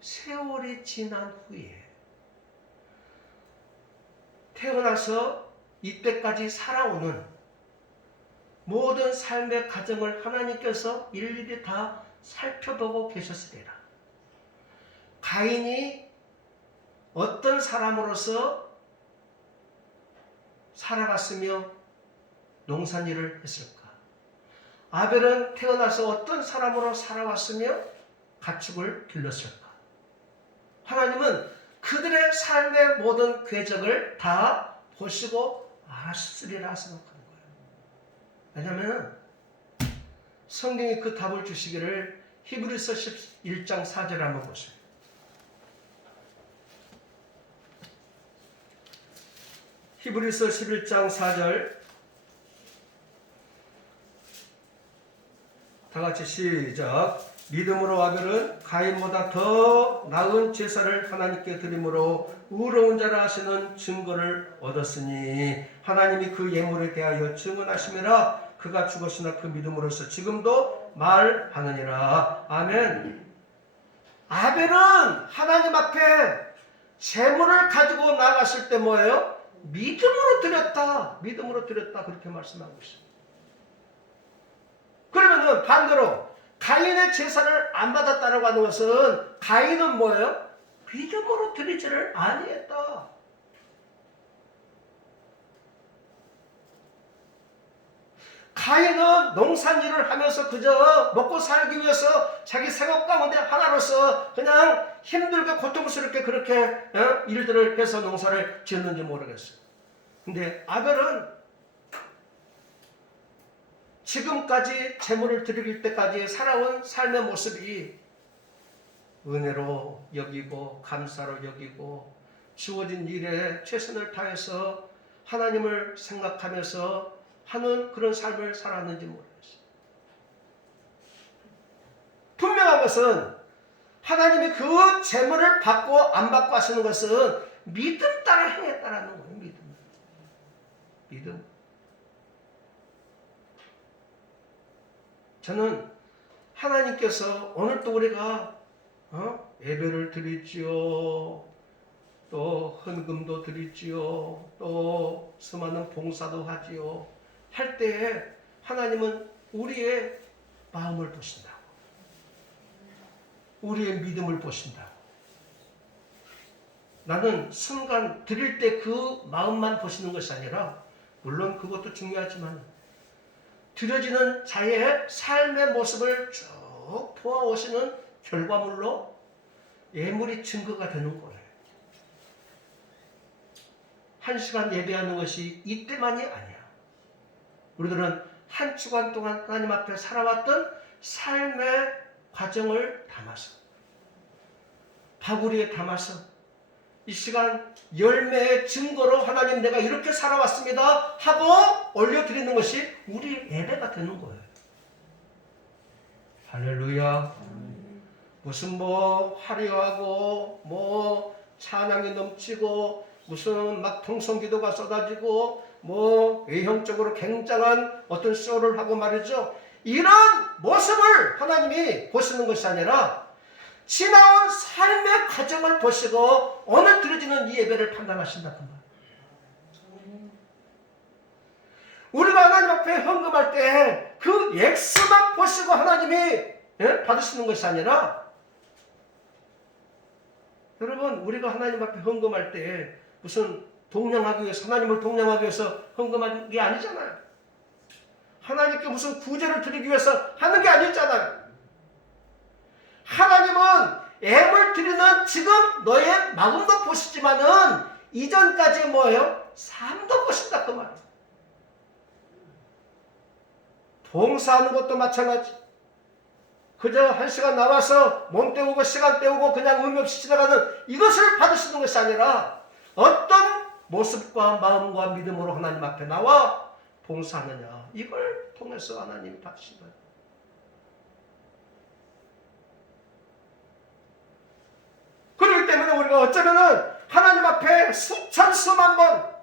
세월이 지난 후에 태어나서 이때까지 살아오는 모든 삶의 과정을 하나님께서 일일이 다 살펴보고 계셨으리라. 가인이 어떤 사람으로서 살아갔으며 농산일을 했을까? 아벨은 태어나서 어떤 사람으로 살아왔으며 가축을 길렀을까? 하나님은 그들의 삶의 모든 궤적을 다 보시고 알았으리라 생각하는 거예요. 왜냐하면 성경이 그 답을 주시기를 히브리서 11장 4절 한번 보세요. 히브리서 11장 4절 다 같이 시작. 믿음으로 아벨은 가인보다 더 나은 제사를 하나님께 드림으로 의로운 자라 하시는 증거를 얻었으니 하나님이 그 예물에 대하여 증언하심이라. 그가 죽었으나 그 믿음으로서 지금도 말하느니라. 아멘. 아벨은 하나님 앞에 재물을 가지고 나갔을 때 뭐예요? 믿음으로 드렸다. 믿음으로 드렸다. 그렇게 말씀하고 있습니다. 그러면은 반대로 가인의 제사를 안 받았다라고 하는 것은 가인은 뭐예요? 믿음으로 드리지를 아니했다. 가인은 농산일을 하면서 그저 먹고 살기 위해서 자기 생업 가운데 하나로서 그냥 힘들게 고통스럽게 그렇게 일들을 해서 농사를 지었는지 모르겠어요. 근데 아벨은 지금까지 제물을 드릴 때까지 살아온 삶의 모습이 은혜로 여기고 감사로 여기고 주어진 일에 최선을 다해서 하나님을 생각하면서 하는 그런 삶을 살았는지 모르겠어요. 분명한 것은 하나님이 그 제물을 받고 안 받고 하시는 것은 믿음 따라 행했다라는 거예요. 믿음. 저는 하나님께서 오늘도 우리가 예배를 드리지요, 또 헌금도 드리지요, 또 수많은 봉사도 하지요 할 때에 하나님은 우리의 마음을 보신다고, 우리의 믿음을 보신다고. 나는 순간 드릴 때 그 마음만 보시는 것이 아니라 물론 그것도 중요하지만 드려지는 자의 삶의 모습을 쭉 보아오시는 결과물로 예물이 증거가 되는 거예요. 1시간 예배하는 것이 이때만이 아니야. 우리들은 한 주간 동안 하나님 앞에 살아왔던 삶의 과정을 담아서, 바구니에 담아서 이 시간 열매의 증거로 하나님 내가 이렇게 살아왔습니다 하고 올려드리는 것이 우리 예배가 되는 거예요. 할렐루야. 무슨 뭐 화려하고 뭐 찬양이 넘치고 무슨 막 통성기도가 쏟아지고 뭐 외형적으로 굉장한 어떤 쇼를 하고 말이죠. 이런 모습을 하나님이 보시는 것이 아니라 지나온 삶의 과정을 보시고 오늘 드려지는 이 예배를 판단하신다 그 말. 우리가 하나님 앞에 헌금할 때 그 액수만 보시고 하나님이 받으시는 것이 아니라, 여러분 우리가 하나님 앞에 헌금할 때 무슨 동냥하기 위해서, 하나님을 동냥하기 위해서 헌금하는 게 아니잖아요. 하나님께 무슨 구제를 드리기 위해서 하는 게 아니잖아요. 하나님은 애물 드리는 지금 너의 마음도 보시지만은 이전까지 뭐예요? 삶도 보신다 그 말이에요. 봉사하는 것도 마찬가지. 그저 1시간 나와서 몸 때우고 시간 때우고 그냥 의미 없이 지나가는 이것을 받으시는 것이 아니라 어떤 모습과 마음과 믿음으로 하나님 앞에 나와 봉사하느냐, 이걸 통해서 하나님이 받으신 거예요. 그렇기 때문에 우리가 어쩌면은 하나님 앞에 수천 수만 번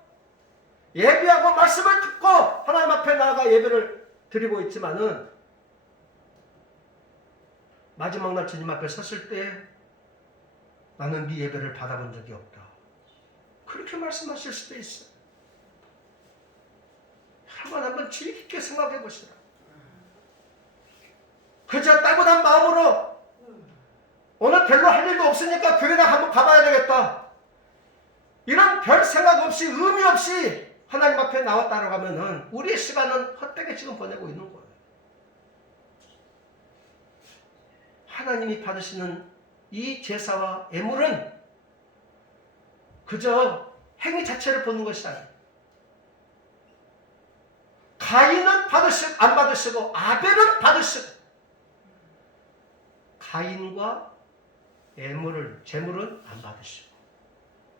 예배하고 말씀을 듣고 하나님 앞에 나아가 예배를 드리고 있지만은 마지막 날 주님 앞에 섰을 때 나는 네 예배를 받아본 적이 없다, 그렇게 말씀하실 수도 있어요. 한번 주의 깊게 생각해 보시라. 그저 따분한 마음으로 오늘 별로 할 일도 없으니까 교회나 한번 가봐야 되겠다, 이런 별 생각 없이 의미 없이 하나님 앞에 나왔다라고 하면은 우리의 시간은 헛되게 지금 보내고 있는 거예요. 하나님이 받으시는 이 제사와 예물은 그저 행위 자체를 보는 것이 아니에요. 가인은 받으시고 안 받으시고 아벨은 받으시고, 가인과 제물은 안 받으시고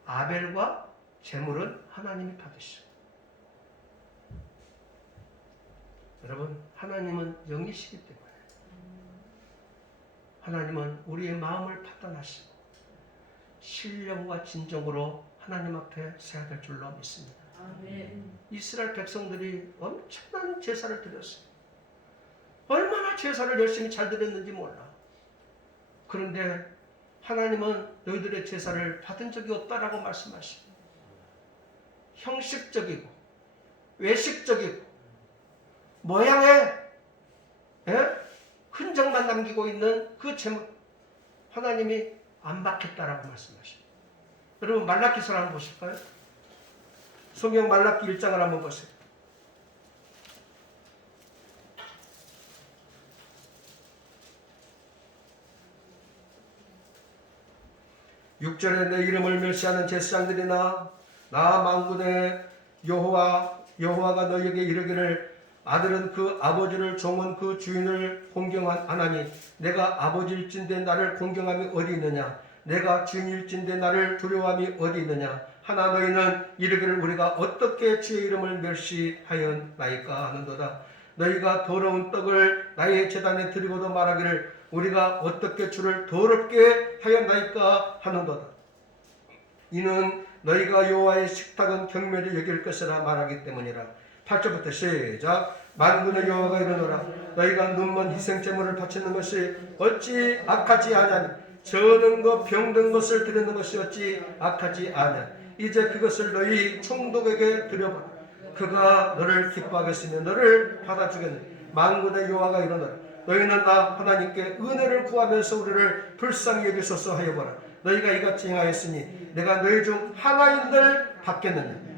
아벨과 제물은 하나님이 받으시고. 여러분, 하나님은 영이시기 때문에 하나님은 우리의 마음을 판단하시고 신령과 진정으로 하나님 앞에 서야 될 줄로 믿습니다. 아멘. 이스라엘 백성들이 엄청난 제사를 드렸어요. 얼마나 제사를 열심히 잘 드렸는지 몰라. 그런데 하나님은 너희들의 제사를 받은 적이 없다라고 말씀하시고, 형식적이고 외식적이고 모양의 흔적만 남기고 있는 그 제물, 하나님이 안 받겠다라고 말씀하십니다. 여러분 말라기서를 한번 보실까요? 성경 말라기 1장을 한번 보세요. 6절에 내 이름을 멸시하는 제사장들이나 나 만군의 여호와가 너희에게 이르기를 아들은 그 아버지를 종은 그 주인을 공경하나니 내가 아버지일진데 나를 공경함이 어디 있느냐, 내가 주인일진데 나를 두려워함이 어디 있느냐 하나 너희는 이르기를 우리가 어떻게 주의 이름을 멸시하였나이까 하는도다. 너희가 더러운 떡을 나의 제단에 드리고도 말하기를 우리가 어떻게 주를 더럽게 하였나이까 하는도다. 이는 너희가 여호와의 식탁은 경멸히 여길 것이라 말하기 때문이라. 8절부터 시작. 만군의 여호와가 이르노라 너희가 눈먼 희생제물을 바치는 것이 어찌 악하지 아냐니 저는 것 병든 것을 드리는 것이 어찌 악하지 아냐. 이제 그것을 너희 총독에게 드려봐. 그가 너를 기뻐하겠으며 너를 받아주겠네. 만군의 여호와가 이르노라 너희는 나 하나님께 은혜를 구하면서 우리를 불쌍히 여기소서 하여 보라. 너희가 이같이 행하였으니 내가 너희 중 하나인들 받겠느냐.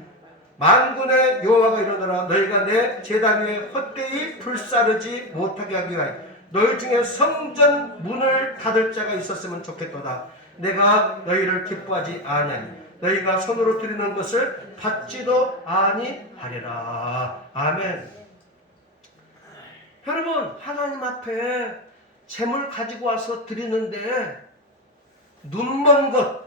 만군의 여호와가 이르노라 너희가 내 제단 위에 헛되이 불사르지 못하게 하기 위하여 너희 중에 성전 문을 닫을 자가 있었으면 좋겠도다. 내가 너희를 기뻐하지 아니하니 너희가 손으로 드리는 것을 받지도 아니하리라. 아멘. 여러분, 하나님 앞에 재물 가지고 와서 드리는데 눈먼 것,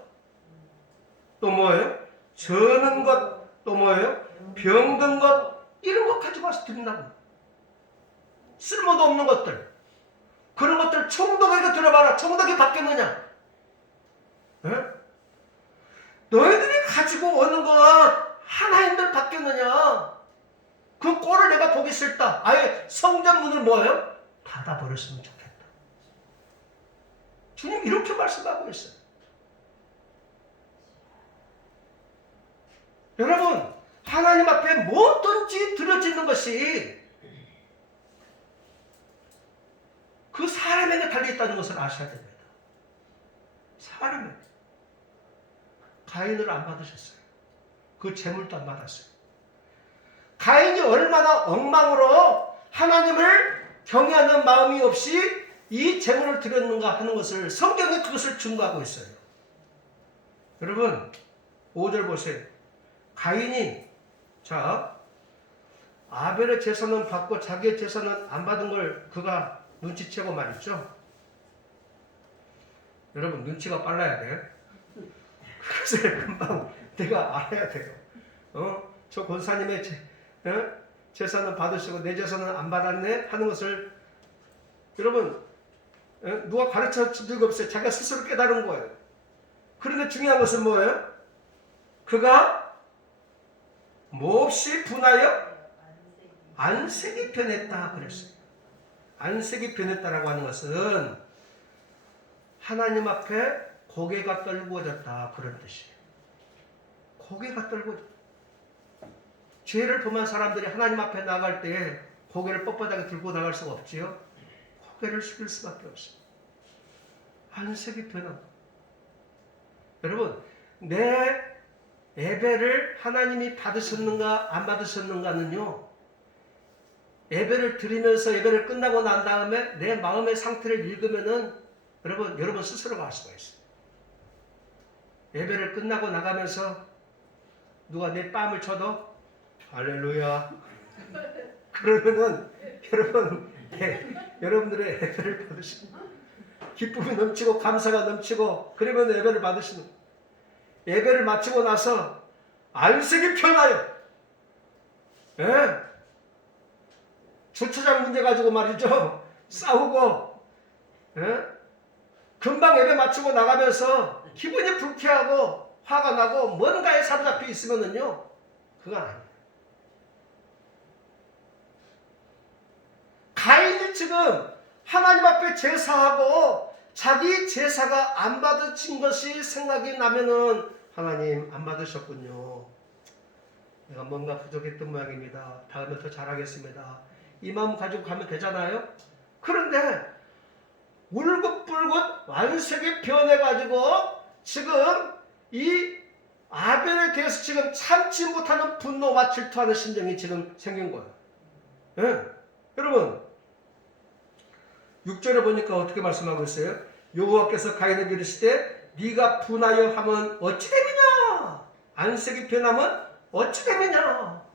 또 뭐예요? 저는 것, 또 뭐예요? 병든 것, 이런 것 가지고 와서 드린다고. 쓸모도 없는 것들. 그런 것들 총독에게 들어봐라. 총독이 받겠느냐? 에? 너희들이 가지고 오는 것 하나님들 받겠느냐? 그 꼴을 내가 보기 싫다. 아예 성전 문을 뭐예요? 닫아버렸으면 좋겠다. 주님 이렇게 말씀하고 있어요. 여러분, 하나님 앞에 뭐든지 드려지는 것이 그 사람에게 달려있다는 것을 아셔야 됩니다. 사람에게. 가인을 안 받으셨어요. 그 재물도 안 받았어요. 가인이 얼마나 엉망으로 하나님을 경외하는 마음이 없이 이 재물을 드렸는가 하는 것을 성경이 그것을 증거하고 있어요. 여러분 5절 보세요. 가인이 아벨의 제사는 받고 자기의 제사는 안 받은 걸 그가 눈치채고 말이죠. 여러분 눈치가 빨라야 돼요. 그것을 금방 내가 알아야 돼요. 저 권사님의 제사는 받으시고 내 제사는 안 받았네 하는 것을 여러분 누가 가르쳐 준 적이 없어요. 자기가 스스로 깨달은 거예요. 그런데 중요한 것은 뭐예요? 그가 몹시 분하여 안색이 변했다 그랬어요. 안색이 변했다라고 하는 것은 하나님 앞에 고개가 떨구어졌다 그런 뜻이에요. 고개가 떨구어졌다. 죄를 범한 사람들이 하나님 앞에 나갈 때 고개를 뻣뻣하게 들고 나갈 수가 없지요. 고개를 숙일 수밖에 없어요. 안색이 변한다. 여러분 내 예배를 하나님이 받으셨는가 안 받으셨는가는요, 예배를 드리면서 예배를 끝나고 난 다음에 내 마음의 상태를 읽으면은 여러분 스스로가 알 수가 있어요. 예배를 끝나고 나가면서 누가 내 뺨을 쳐도 할렐루야 그러면은 여러분들의 예배를 받으시는 기쁨이 넘치고 감사가 넘치고 그러면 예배를 받으시는 거예요. 예배를 마치고 나서 안색이 변하여 주차장 문제 가지고 말이죠 싸우고 금방 예배 마치고 나가면서 기분이 불쾌하고 화가 나고 뭔가에 사로잡혀 있으면은요 그건 아니에요. 가인이 지금 하나님 앞에 제사하고 자기 제사가 안 받으신 것이 생각이 나면은 하나님 안 받으셨군요. 내가 뭔가 부족했던 모양입니다. 다음에 더 잘하겠습니다. 이 마음 가지고 가면 되잖아요. 그런데 울긋불긋 완색이 변해가지고 지금 이 아벨에 대해서 지금 참지 못하는 분노와 질투하는 심정이 지금 생긴 거예요. 여러분 6절에 보니까 어떻게 말씀하고 있어요? 여호와께서 가인에게 이르시되 네가 분하여 하면 어찌 되느냐? 안색이 변하면 어찌 되느냐?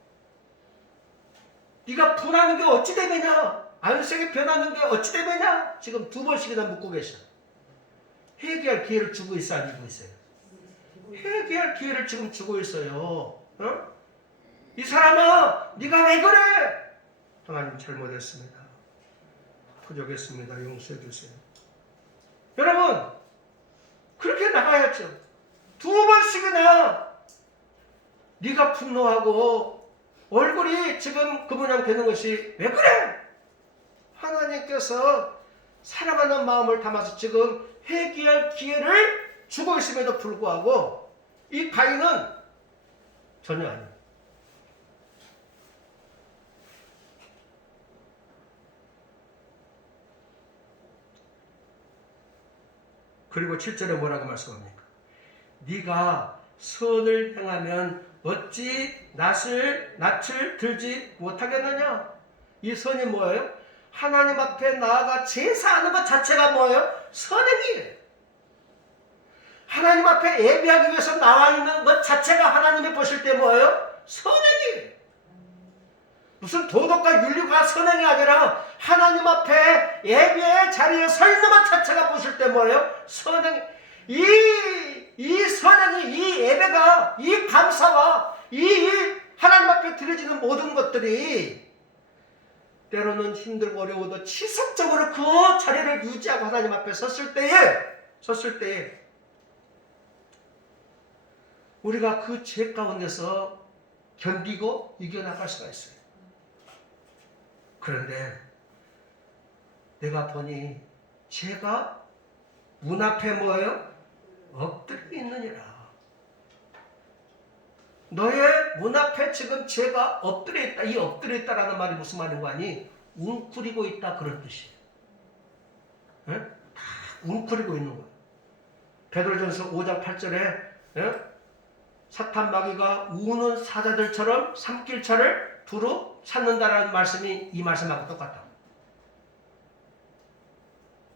네가 분하는 게 어찌 되느냐? 안색이 변하는 게 어찌 되느냐? 지금 2번씩이나 묻고 계셔. 회개할 기회를 주고 있어, 안 주고 있어요? 회개할 기회를 지금 주고 있어요. 이 사람아, 네가 왜 그래? 하나님 잘못했습니다. 부족했습니다. 용서해 주세요. 여러분, 그렇게 나가야죠. 2번씩이나 네가 분노하고 얼굴이 지금 그 모양 되는 것이 왜 그래? 하나님께서 사랑하는 마음을 담아서 지금 회개할 기회를 주고 있음에도 불구하고 이 가인은 전혀 아니에요. 그리고 7절에 뭐라고 말씀합니까? 네가 선을 행하면 어찌 낯을 들지 못하겠느냐? 이 선이 뭐예요? 하나님 앞에 나아가 제사하는 것 자체가 뭐예요? 선행이에요. 하나님 앞에 예배하기 위해서 나와 있는 것 자체가 하나님이 보실 때 뭐예요? 선행이에요. 무슨 도덕과 윤리가 선행이 아니라 하나님 앞에 예배의 자리에 서 있는 것 자체가 보실 때 뭐예요? 선행. 이 선행이, 이 예배가, 이 감사와 이 하나님 앞에 드려지는 모든 것들이 때로는 힘들고 어려워도 지속적으로 그 자리를 유지하고 하나님 앞에 섰을 때에 우리가 그 죄 가운데서 견디고 이겨나갈 수가 있어요. 그런데 내가 보니 죄가 문 앞에 뭐예요? 엎드려 있느니라. 너의 문 앞에 지금 죄가 엎드려 있다. 이 엎드려 있다라는 말이 무슨 말인 거 아니? 웅크리고 있다 그런 뜻이에요. 예? 다 웅크리고 있는 거예요. 베드로전서 5장 8절에 사탄 마귀가 우는 사자들처럼 삼킬차를 두루 찾는다라는 말씀이 이 말씀하고 똑같다.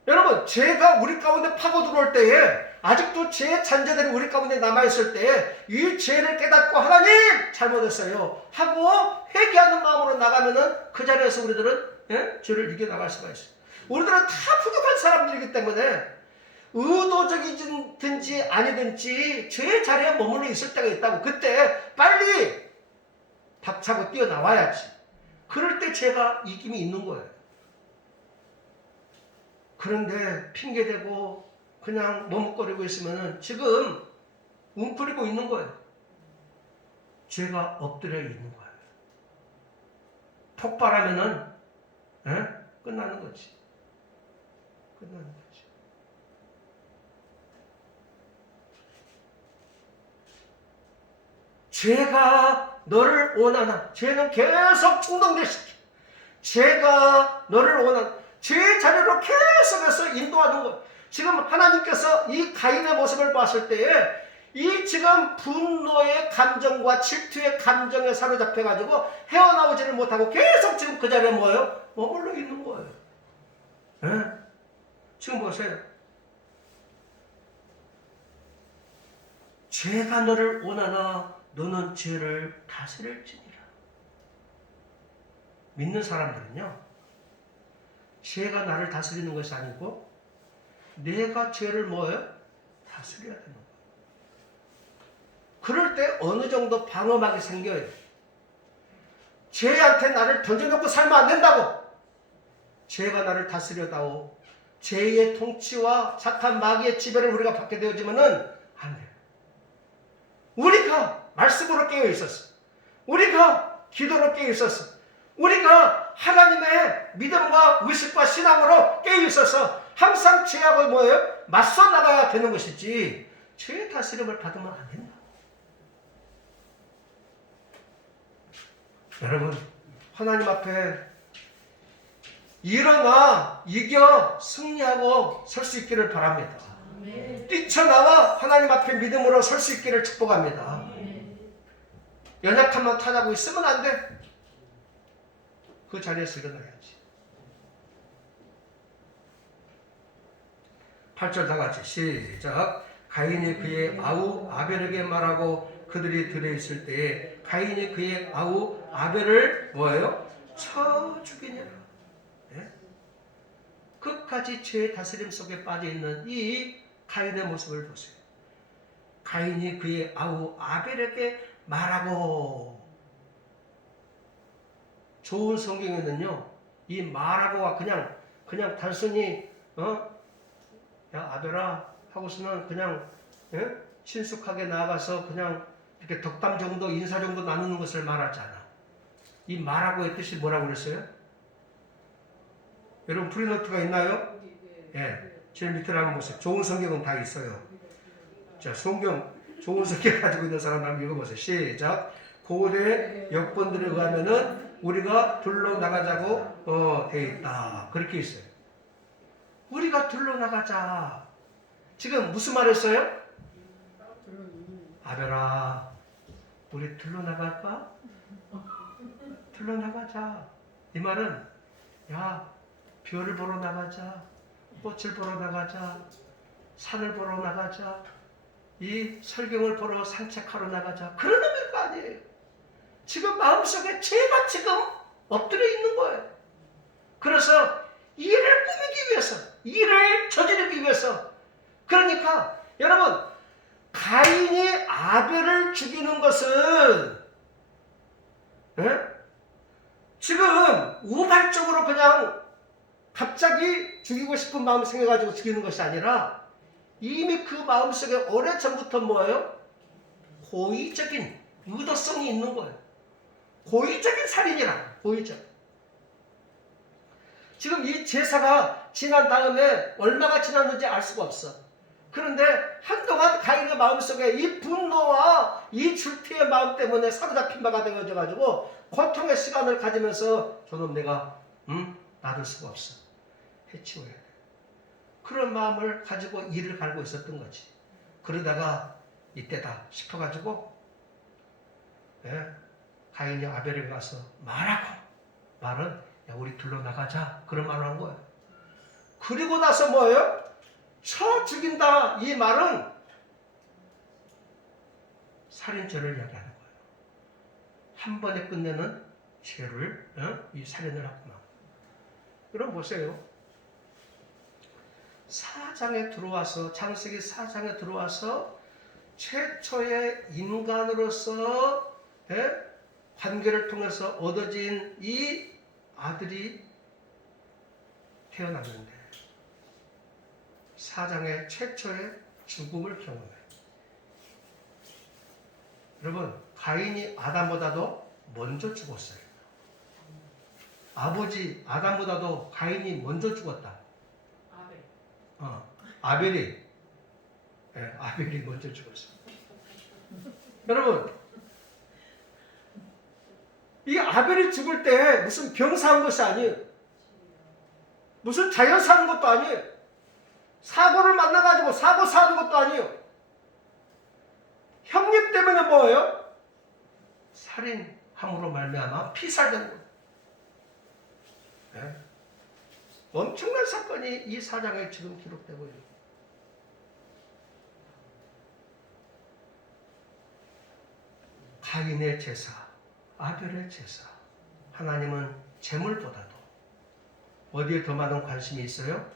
여러분, 죄가 우리 가운데 파고 들어올 때에 아직도 죄의 잔재들이 우리 가운데 남아있을 때에 이 죄를 깨닫고 하나님 잘못했어요 하고 회개하는 마음으로 나가면은 그 자리에서 우리들은 죄를 이겨나갈 수가 있어요. 우리들은 다 부족한 사람들이기 때문에 의도적이든지 아니든지 죄의 자리에 머물러 있을 때가 있다고. 그때 빨리 박차고 뛰어나와야지. 그럴 때 죄가 이김이 있는 거예요. 그런데 핑계대고 그냥 머뭇거리고 있으면 지금 웅크리고 있는 거예요. 죄가 엎드려 있는 거예요. 폭발하면은 끝나는 거지. 끝나는 거지. 죄가 너를 원하나? 죄는 계속 충동되시켜. 죄가 너를 원하나? 죄의 자리로 계속해서 인도하는 거예요. 지금 하나님께서 이 가인의 모습을 봤을 때에 이 지금 분노의 감정과 질투의 감정에 사로잡혀가지고 헤어나오지를 못하고 계속 지금 그 자리에 뭐예요? 머물러 있는 거예요. 지금 보세요. 죄가 너를 원하나 너는 죄를 다스릴지니라. 믿는 사람들은요, 죄가 나를 다스리는 것이 아니고 내가 죄를 뭐예요? 다스려야 되는 거예요. 그럴 때 어느 정도 방어막이 생겨요. 죄한테 나를 던져놓고 살면 안 된다고. 죄가 나를 다스려다오. 죄의 통치와 사탄 마귀의 지배를 우리가 받게 되어지면은 안 돼요. 우리가 말씀으로 깨어 있었어. 우리가 기도로 깨어 있었어. 우리가 하나님의 믿음과 의식과 신앙으로 깨어 있어서 항상 죄하고 뭐예요? 맞서 나가야 되는 것이지 죄의 다스림을 받으면 안 된다. 여러분, 하나님 앞에 일어나 이겨 승리하고 설 수 있기를 바랍니다. 뛰쳐나와 하나님 앞에 믿음으로 설 수 있기를 축복합니다. 연약함만 타자고 있으면 안 돼. 그 자리에서 일어나야지. 8절 다 같이 시작. 가인이 그의 아우 아벨에게 말하고 그들이 들어있을 때에 가인이 그의 아우 아벨을 뭐예요? 쳐 죽이니라. 네? 끝까지 죄의 다스림 속에 빠져있는 이 가인의 모습을 보세요. 가인이 그의 아우 아벨에게 말하고. 좋은 성경에는요, 이 말하고가 그냥 단순히 야 아벨아 하고서는 그냥 친숙하게 나아가서 그냥 이렇게 덕담 정도, 인사 정도 나누는 것을 말하지 않아. 이 말하고의 뜻이 뭐라고 그랬어요? 여러분 프리노트가 있나요? 예, 제일 밑에 한번 보세요. 좋은 성경은 다 있어요. 자, 좋은 성경 가지고 있는 사람 한번 읽어보세요. 시작. 고대 역본들에 의하면은 우리가 둘러 나가자고 돼 있다. 그렇게 있어요. 우리가 둘러 나가자. 지금 무슨 말 했어요? 아벨아, 우리 둘러 나갈까? 둘러 나가자. 이 말은 야, 별을 보러 나가자. 꽃을 보러 나가자. 산을 보러 나가자. 이 설경을 보러 산책하러 나가자. 그런 의미가 아니에요. 지금 마음속에 죄가 지금 엎드려 있는 거예요. 그래서 일을 꾸미기 위해서, 일을 저지르기 위해서. 그러니까 여러분, 가인이 아벨을 죽이는 것은 지금 우발적으로 그냥 갑자기 죽이고 싶은 마음이 생겨가지고 죽이는 것이 아니라 이미 그 마음속에 오래전부터 뭐예요? 고의적인 의도성이 있는 거예요. 고의적인 살인이라. 고의적. 지금 이 제사가 지난 다음에 얼마가 지났는지 알 수가 없어. 그런데 한동안 가인의 마음속에 이 분노와 이 질투의 마음 때문에 사로잡힌 바가 되어져가지고 고통의 시간을 가지면서 저놈 내가 놔둘 수가 없어. 해치워야 돼. 그런 마음을 가지고 이를 갈고 있었던 거지. 그러다가 이때다 싶어가지고 가인이 아벨에게 가서 말하고, 말은 야 우리 둘러 나가자, 그런 말을 한 거예요. 그리고 나서 뭐예요? 쳐 죽인다, 이 말은 살인죄를 이야기하는 거예요. 한 번에 끝내는 죄를 이 살인을 하구나. 그럼 보세요. 4장에 들어와서, 창세기 4장에 들어와서 최초의 인간으로서 관계를 통해서 얻어진 이 아들이 태어났는데 4장의 최초의 죽음을 경험해요. 여러분, 가인이 아담보다도 먼저 죽었어요. 아버지 아담보다도 가인이 먼저 죽었다. 아벨이 아벨이 먼저 죽었어. 여러분, 이 아벨이 죽을 때 무슨 병사한 것이 아니에요. 무슨 자연사 하는 것도 아니에요. 사고를 만나가지고 사고 사는 것도 아니에요. 형님 때문에 뭐예요? 살인함으로 말미암아 피살된 거예요. 엄청난 사건이 이 4장에 지금 기록되고 있는. 가인의 제사, 아벨의 제사. 하나님은 재물보다도 어디에 더 많은 관심이 있어요?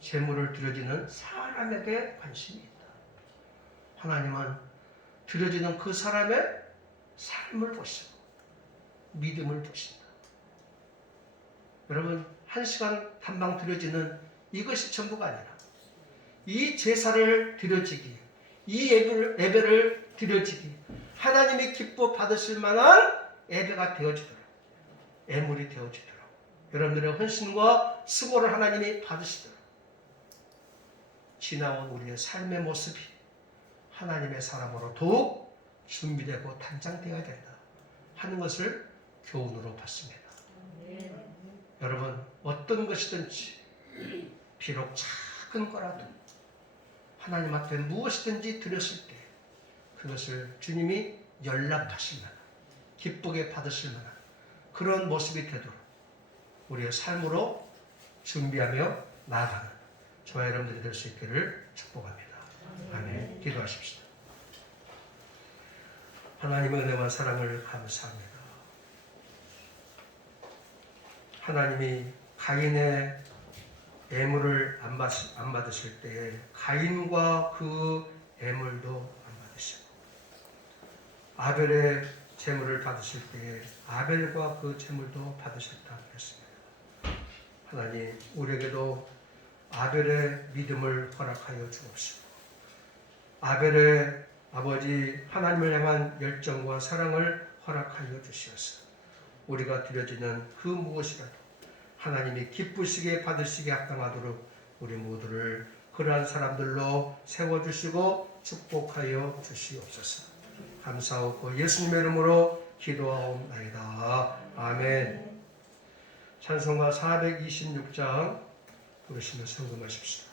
재물을 드려지는 사람에게 관심이 있다. 하나님은 드려지는 그 사람의 삶을 보시고 믿음을 보신다. 여러분, 1시간 단방 드려지는 이것이 전부가 아니라 이 제사를 드려지기, 이 예배를 드려지기, 하나님이 기뻐 받으실 만한 예배가 되어지도록, 예물이 되어지도록, 여러분들의 헌신과 수고를 하나님이 받으시도록 지나온 우리의 삶의 모습이 하나님의 사람으로 더욱 준비되고 단장되어야 된다 하는 것을 교훈으로 받습니다. 여러분, 어떤 것이든지 비록 작은 거라도 하나님 앞에 무엇이든지 드렸을 때 그것을 주님이 연락하실 만한, 기쁘게 받으실 만한 그런 모습이 되도록 우리의 삶으로 준비하며 나아가는 저와 여러분들이 될 수 있기를 축복합니다. 아멘. 기도하십시다. 하나님의 은혜와 사랑을 감사합니다. 하나님이 가인의 예물을 안 받으실 때에 가인과 그 예물도 안 받으시고, 아벨의 제물을 받으실 때에 아벨과 그 제물도 받으셨다 그랬습니다. 하나님, 우리에게도 아벨의 믿음을 허락하여 주옵시고, 아벨의 아버지 하나님을 향한 열정과 사랑을 허락하여 주시옵소서. 우리가 드려지는 그 무엇이라도 하나님이 기쁘시게 받으시게 합당하도록 우리 모두를 그러한 사람들로 세워주시고 축복하여 주시옵소서. 감사하고 예수님의 이름으로 기도하옵나이다. 아멘. 찬송가 426장 부르시며 성금하십시오.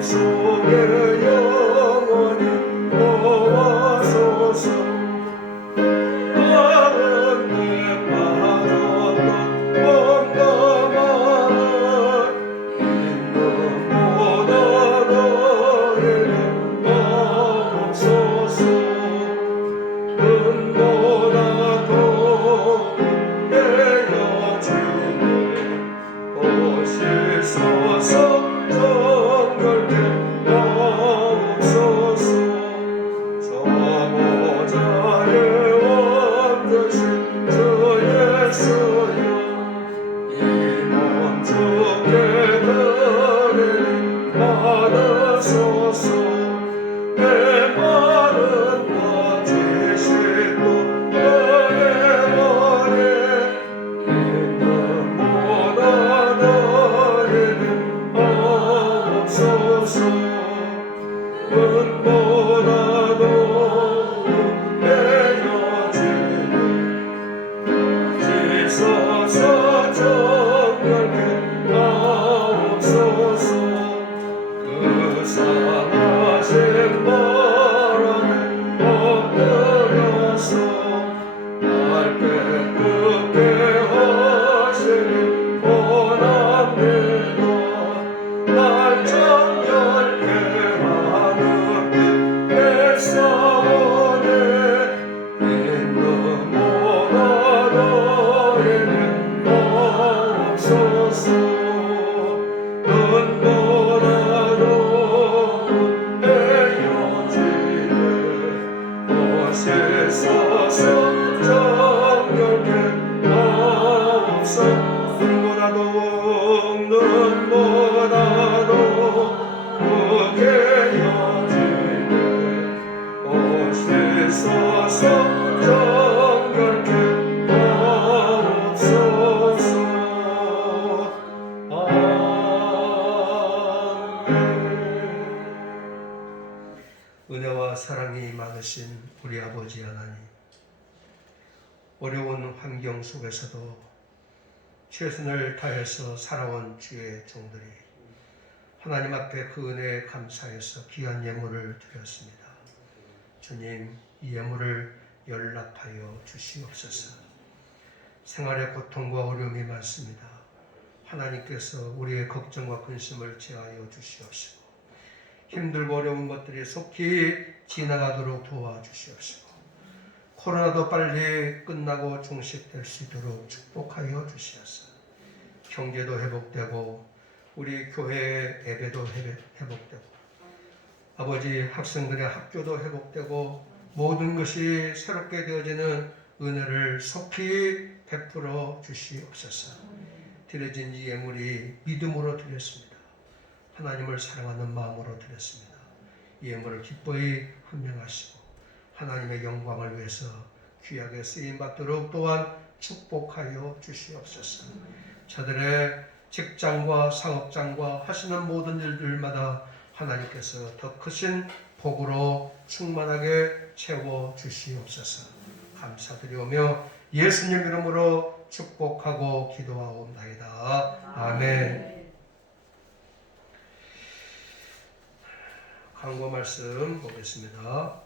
속에 영원 사랑이 많으신 우리 아버지 하나님, 어려운 환경 속에서도 최선을 다해서 살아온 주의 종들이 하나님 앞에 그 은혜에 감사해서 귀한 예물을 드렸습니다. 주님, 이 예물을 연락하여 주시옵소서. 생활의 고통과 어려움이 많습니다. 하나님께서 우리의 걱정과 근심을 제하여 주시옵시고 힘들고 어려운 것들이 속히 지나가도록 도와주시옵시고 코로나도 빨리 끝나고 종식될 수 있도록 축복하여 주시옵소서. 경제도 회복되고 우리 교회의 예배도 회복되고 아버지 학생들의 학교도 회복되고 모든 것이 새롭게 되어지는 은혜를 속히 베풀어 주시옵소서. 드려진 이 예물이 믿음으로 드렸습니다. 하나님을 사랑하는 마음으로 드렸습니다. 이 예물을 기꺼이 헌명하시고 하나님의 영광을 위해서 귀하게 쓰임받도록 또한 축복하여 주시옵소서. 저들의 직장과 사업장과 하시는 모든 일들마다 하나님께서 더 크신 복으로 충만하게 채워 주시옵소서. 감사드리오며 예수님 이름으로 축복하고 기도하옵나이다. 아멘. 광고 말씀 보겠습니다.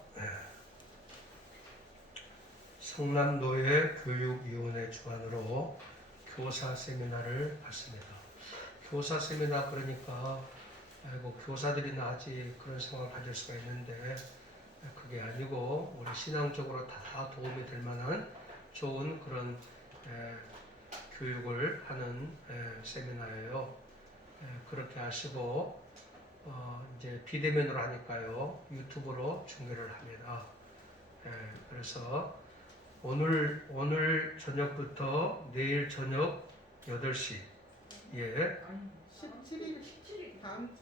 성남도의 교육위원회 주관으로 교사 세미나를 받습니다. 교사 세미나 그러니까 교사들이나 아직 그런 생각을 가질 수가 있는데 그게 아니고 우리 신앙적으로 다 도움이 될 만한 좋은 그런 교육을 하는 세미나예요. 그렇게 하시고 이제 비대면으로 하니까요 유튜브로 중계를 합니다. 그래서 오늘 저녁부터 내일 저녁 8시 17일 다음 주.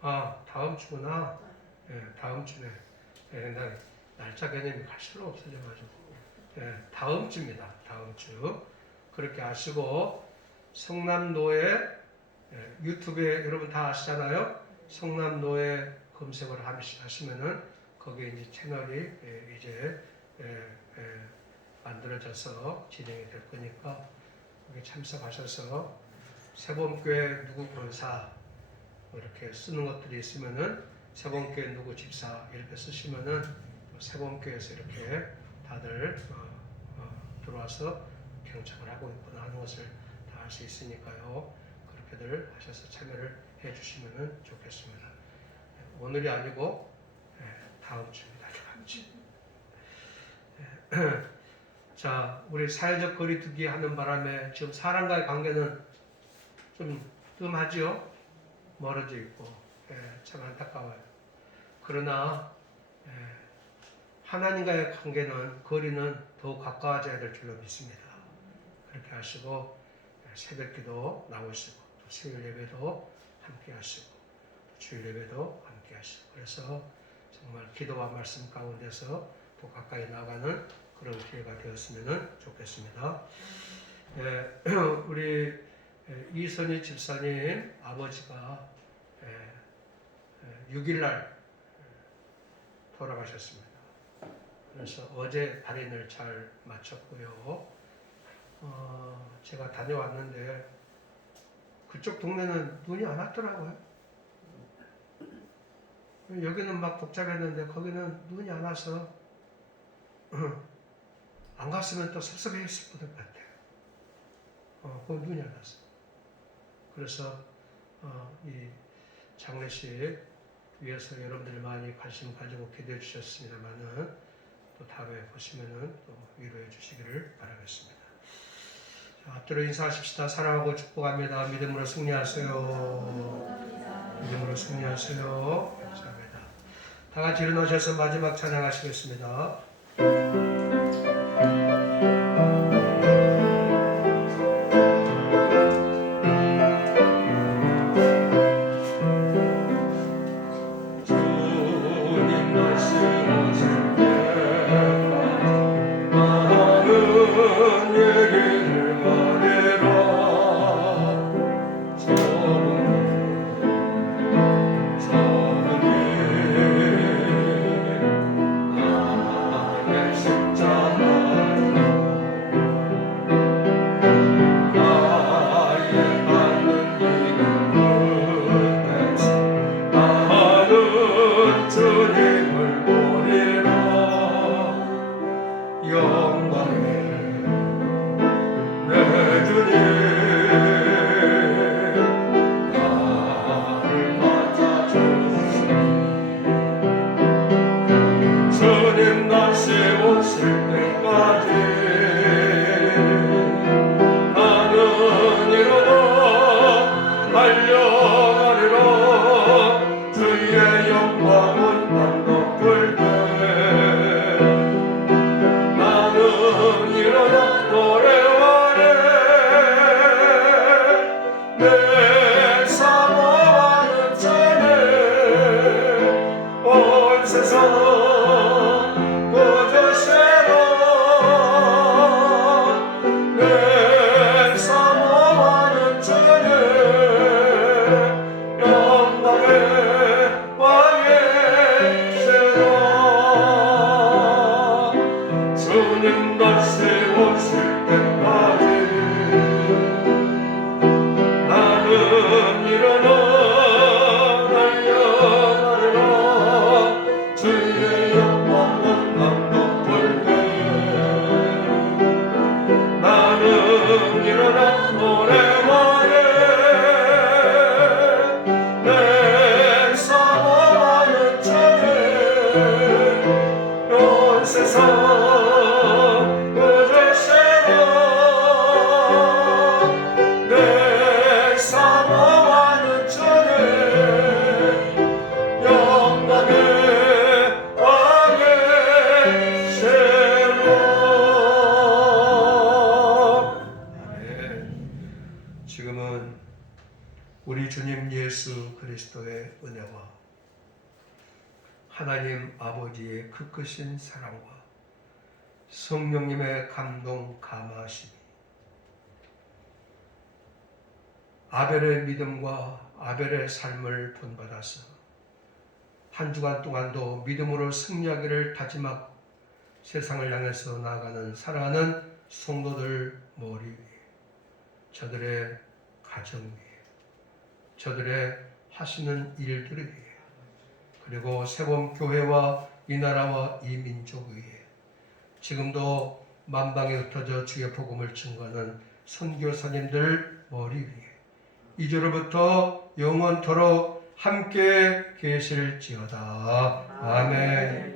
다음 주구나. 다음 주네. 난 날짜 개념이 갈수록 없어져가지고 다음 주입니다. 다음 주. 그렇게 하시고 성남노예 유튜브에 여러분 다 아시잖아요. 성남노예 검색을 하시면은 거기에 이제 채널이 이제 만들어져서 진행이 될 거니까 거기 참석하셔서 세범교회 누구 권사 이렇게 쓰는 것들이 있으면은 세범교회 누구 집사 이렇게 쓰시면은 세범교회에서 이렇게 다들 들어와서 경청을 하고 있구나 하는 것을 다 알 수 있으니까요. 그렇게들 하셔서 참여를 해주시면은 좋겠습니다. 오늘이 아니고 다음 주입니다. 다음 주. 자, 우리 사회적 거리두기 하는 바람에 지금 사람과의 관계는 좀 뜸하지요? 멀어져 있고 참 안타까워요. 그러나 하나님과의 관계는 거리는 더욱 가까워져야 될 줄로 믿습니다. 그렇게 하시고 새벽기도 나오시고 또 수요일 예배도 함께 하시고 또 주일 예배도 함께 하시고 그래서 정말 기도와 말씀 가운데서 또 가까이 나가는 그런 기회가 되었으면 좋겠습니다. 우리 이선희 집사님 아버지가 6일날 돌아가셨습니다. 그래서 어제 발인을 잘 마쳤고요. 제가 다녀왔는데 그쪽 동네는 눈이 안 왔더라고요. 여기는 막 복잡했는데 거기는 눈이 안 와서 안 갔으면 또 섭섭했을 것 같아요. 거기 눈이 안 왔어. 그래서 이 장례식 위해서 여러분들이 많이 관심 가지고 기도해 주셨습니다만은 또 다음에 보시면은 또 위로해 주시기를 바라겠습니다. 자, 앞뒤로 인사하십시다. 사랑하고 축복합니다. 믿음으로 승리하세요. 믿음으로 승리하세요. 감사합니다. 다 같이 일어나셔서 마지막 찬양하시겠습니다. 온 세상 구주시로 내 사모하는 주님 영광의 왕이시라. 주님 다시 오실 때까지 나는 일어나 달려가리라. 주의 영광은 남높을 때에 나는 일어나 노래하네. 내 사모하는 주님 온 세상 구주시라. 내 사모하는 주님 영광의 왕이시라. 아멘. 지금은 우리 주님 예수 그리스도의 은혜와 하나님 아버지의 그 크신 사랑과 성령님의 감동 감화심이 아벨의 믿음과 아벨의 삶을 본받아서 한 주간 동안도 믿음으로 승리하기를 다짐하고 세상을 향해서 나아가는 사랑하는 성도들 머리 위에, 저들의 가정 위에, 저들의 하시는 일들 위에, 그리고 세범교회와 이 나라와 이 민족 위에 지금도 만방에 흩어져 주의 복음을 증거하는 선교사님들 머리 위에 이제로부터 영원토록 함께 계실지어다. 아멘.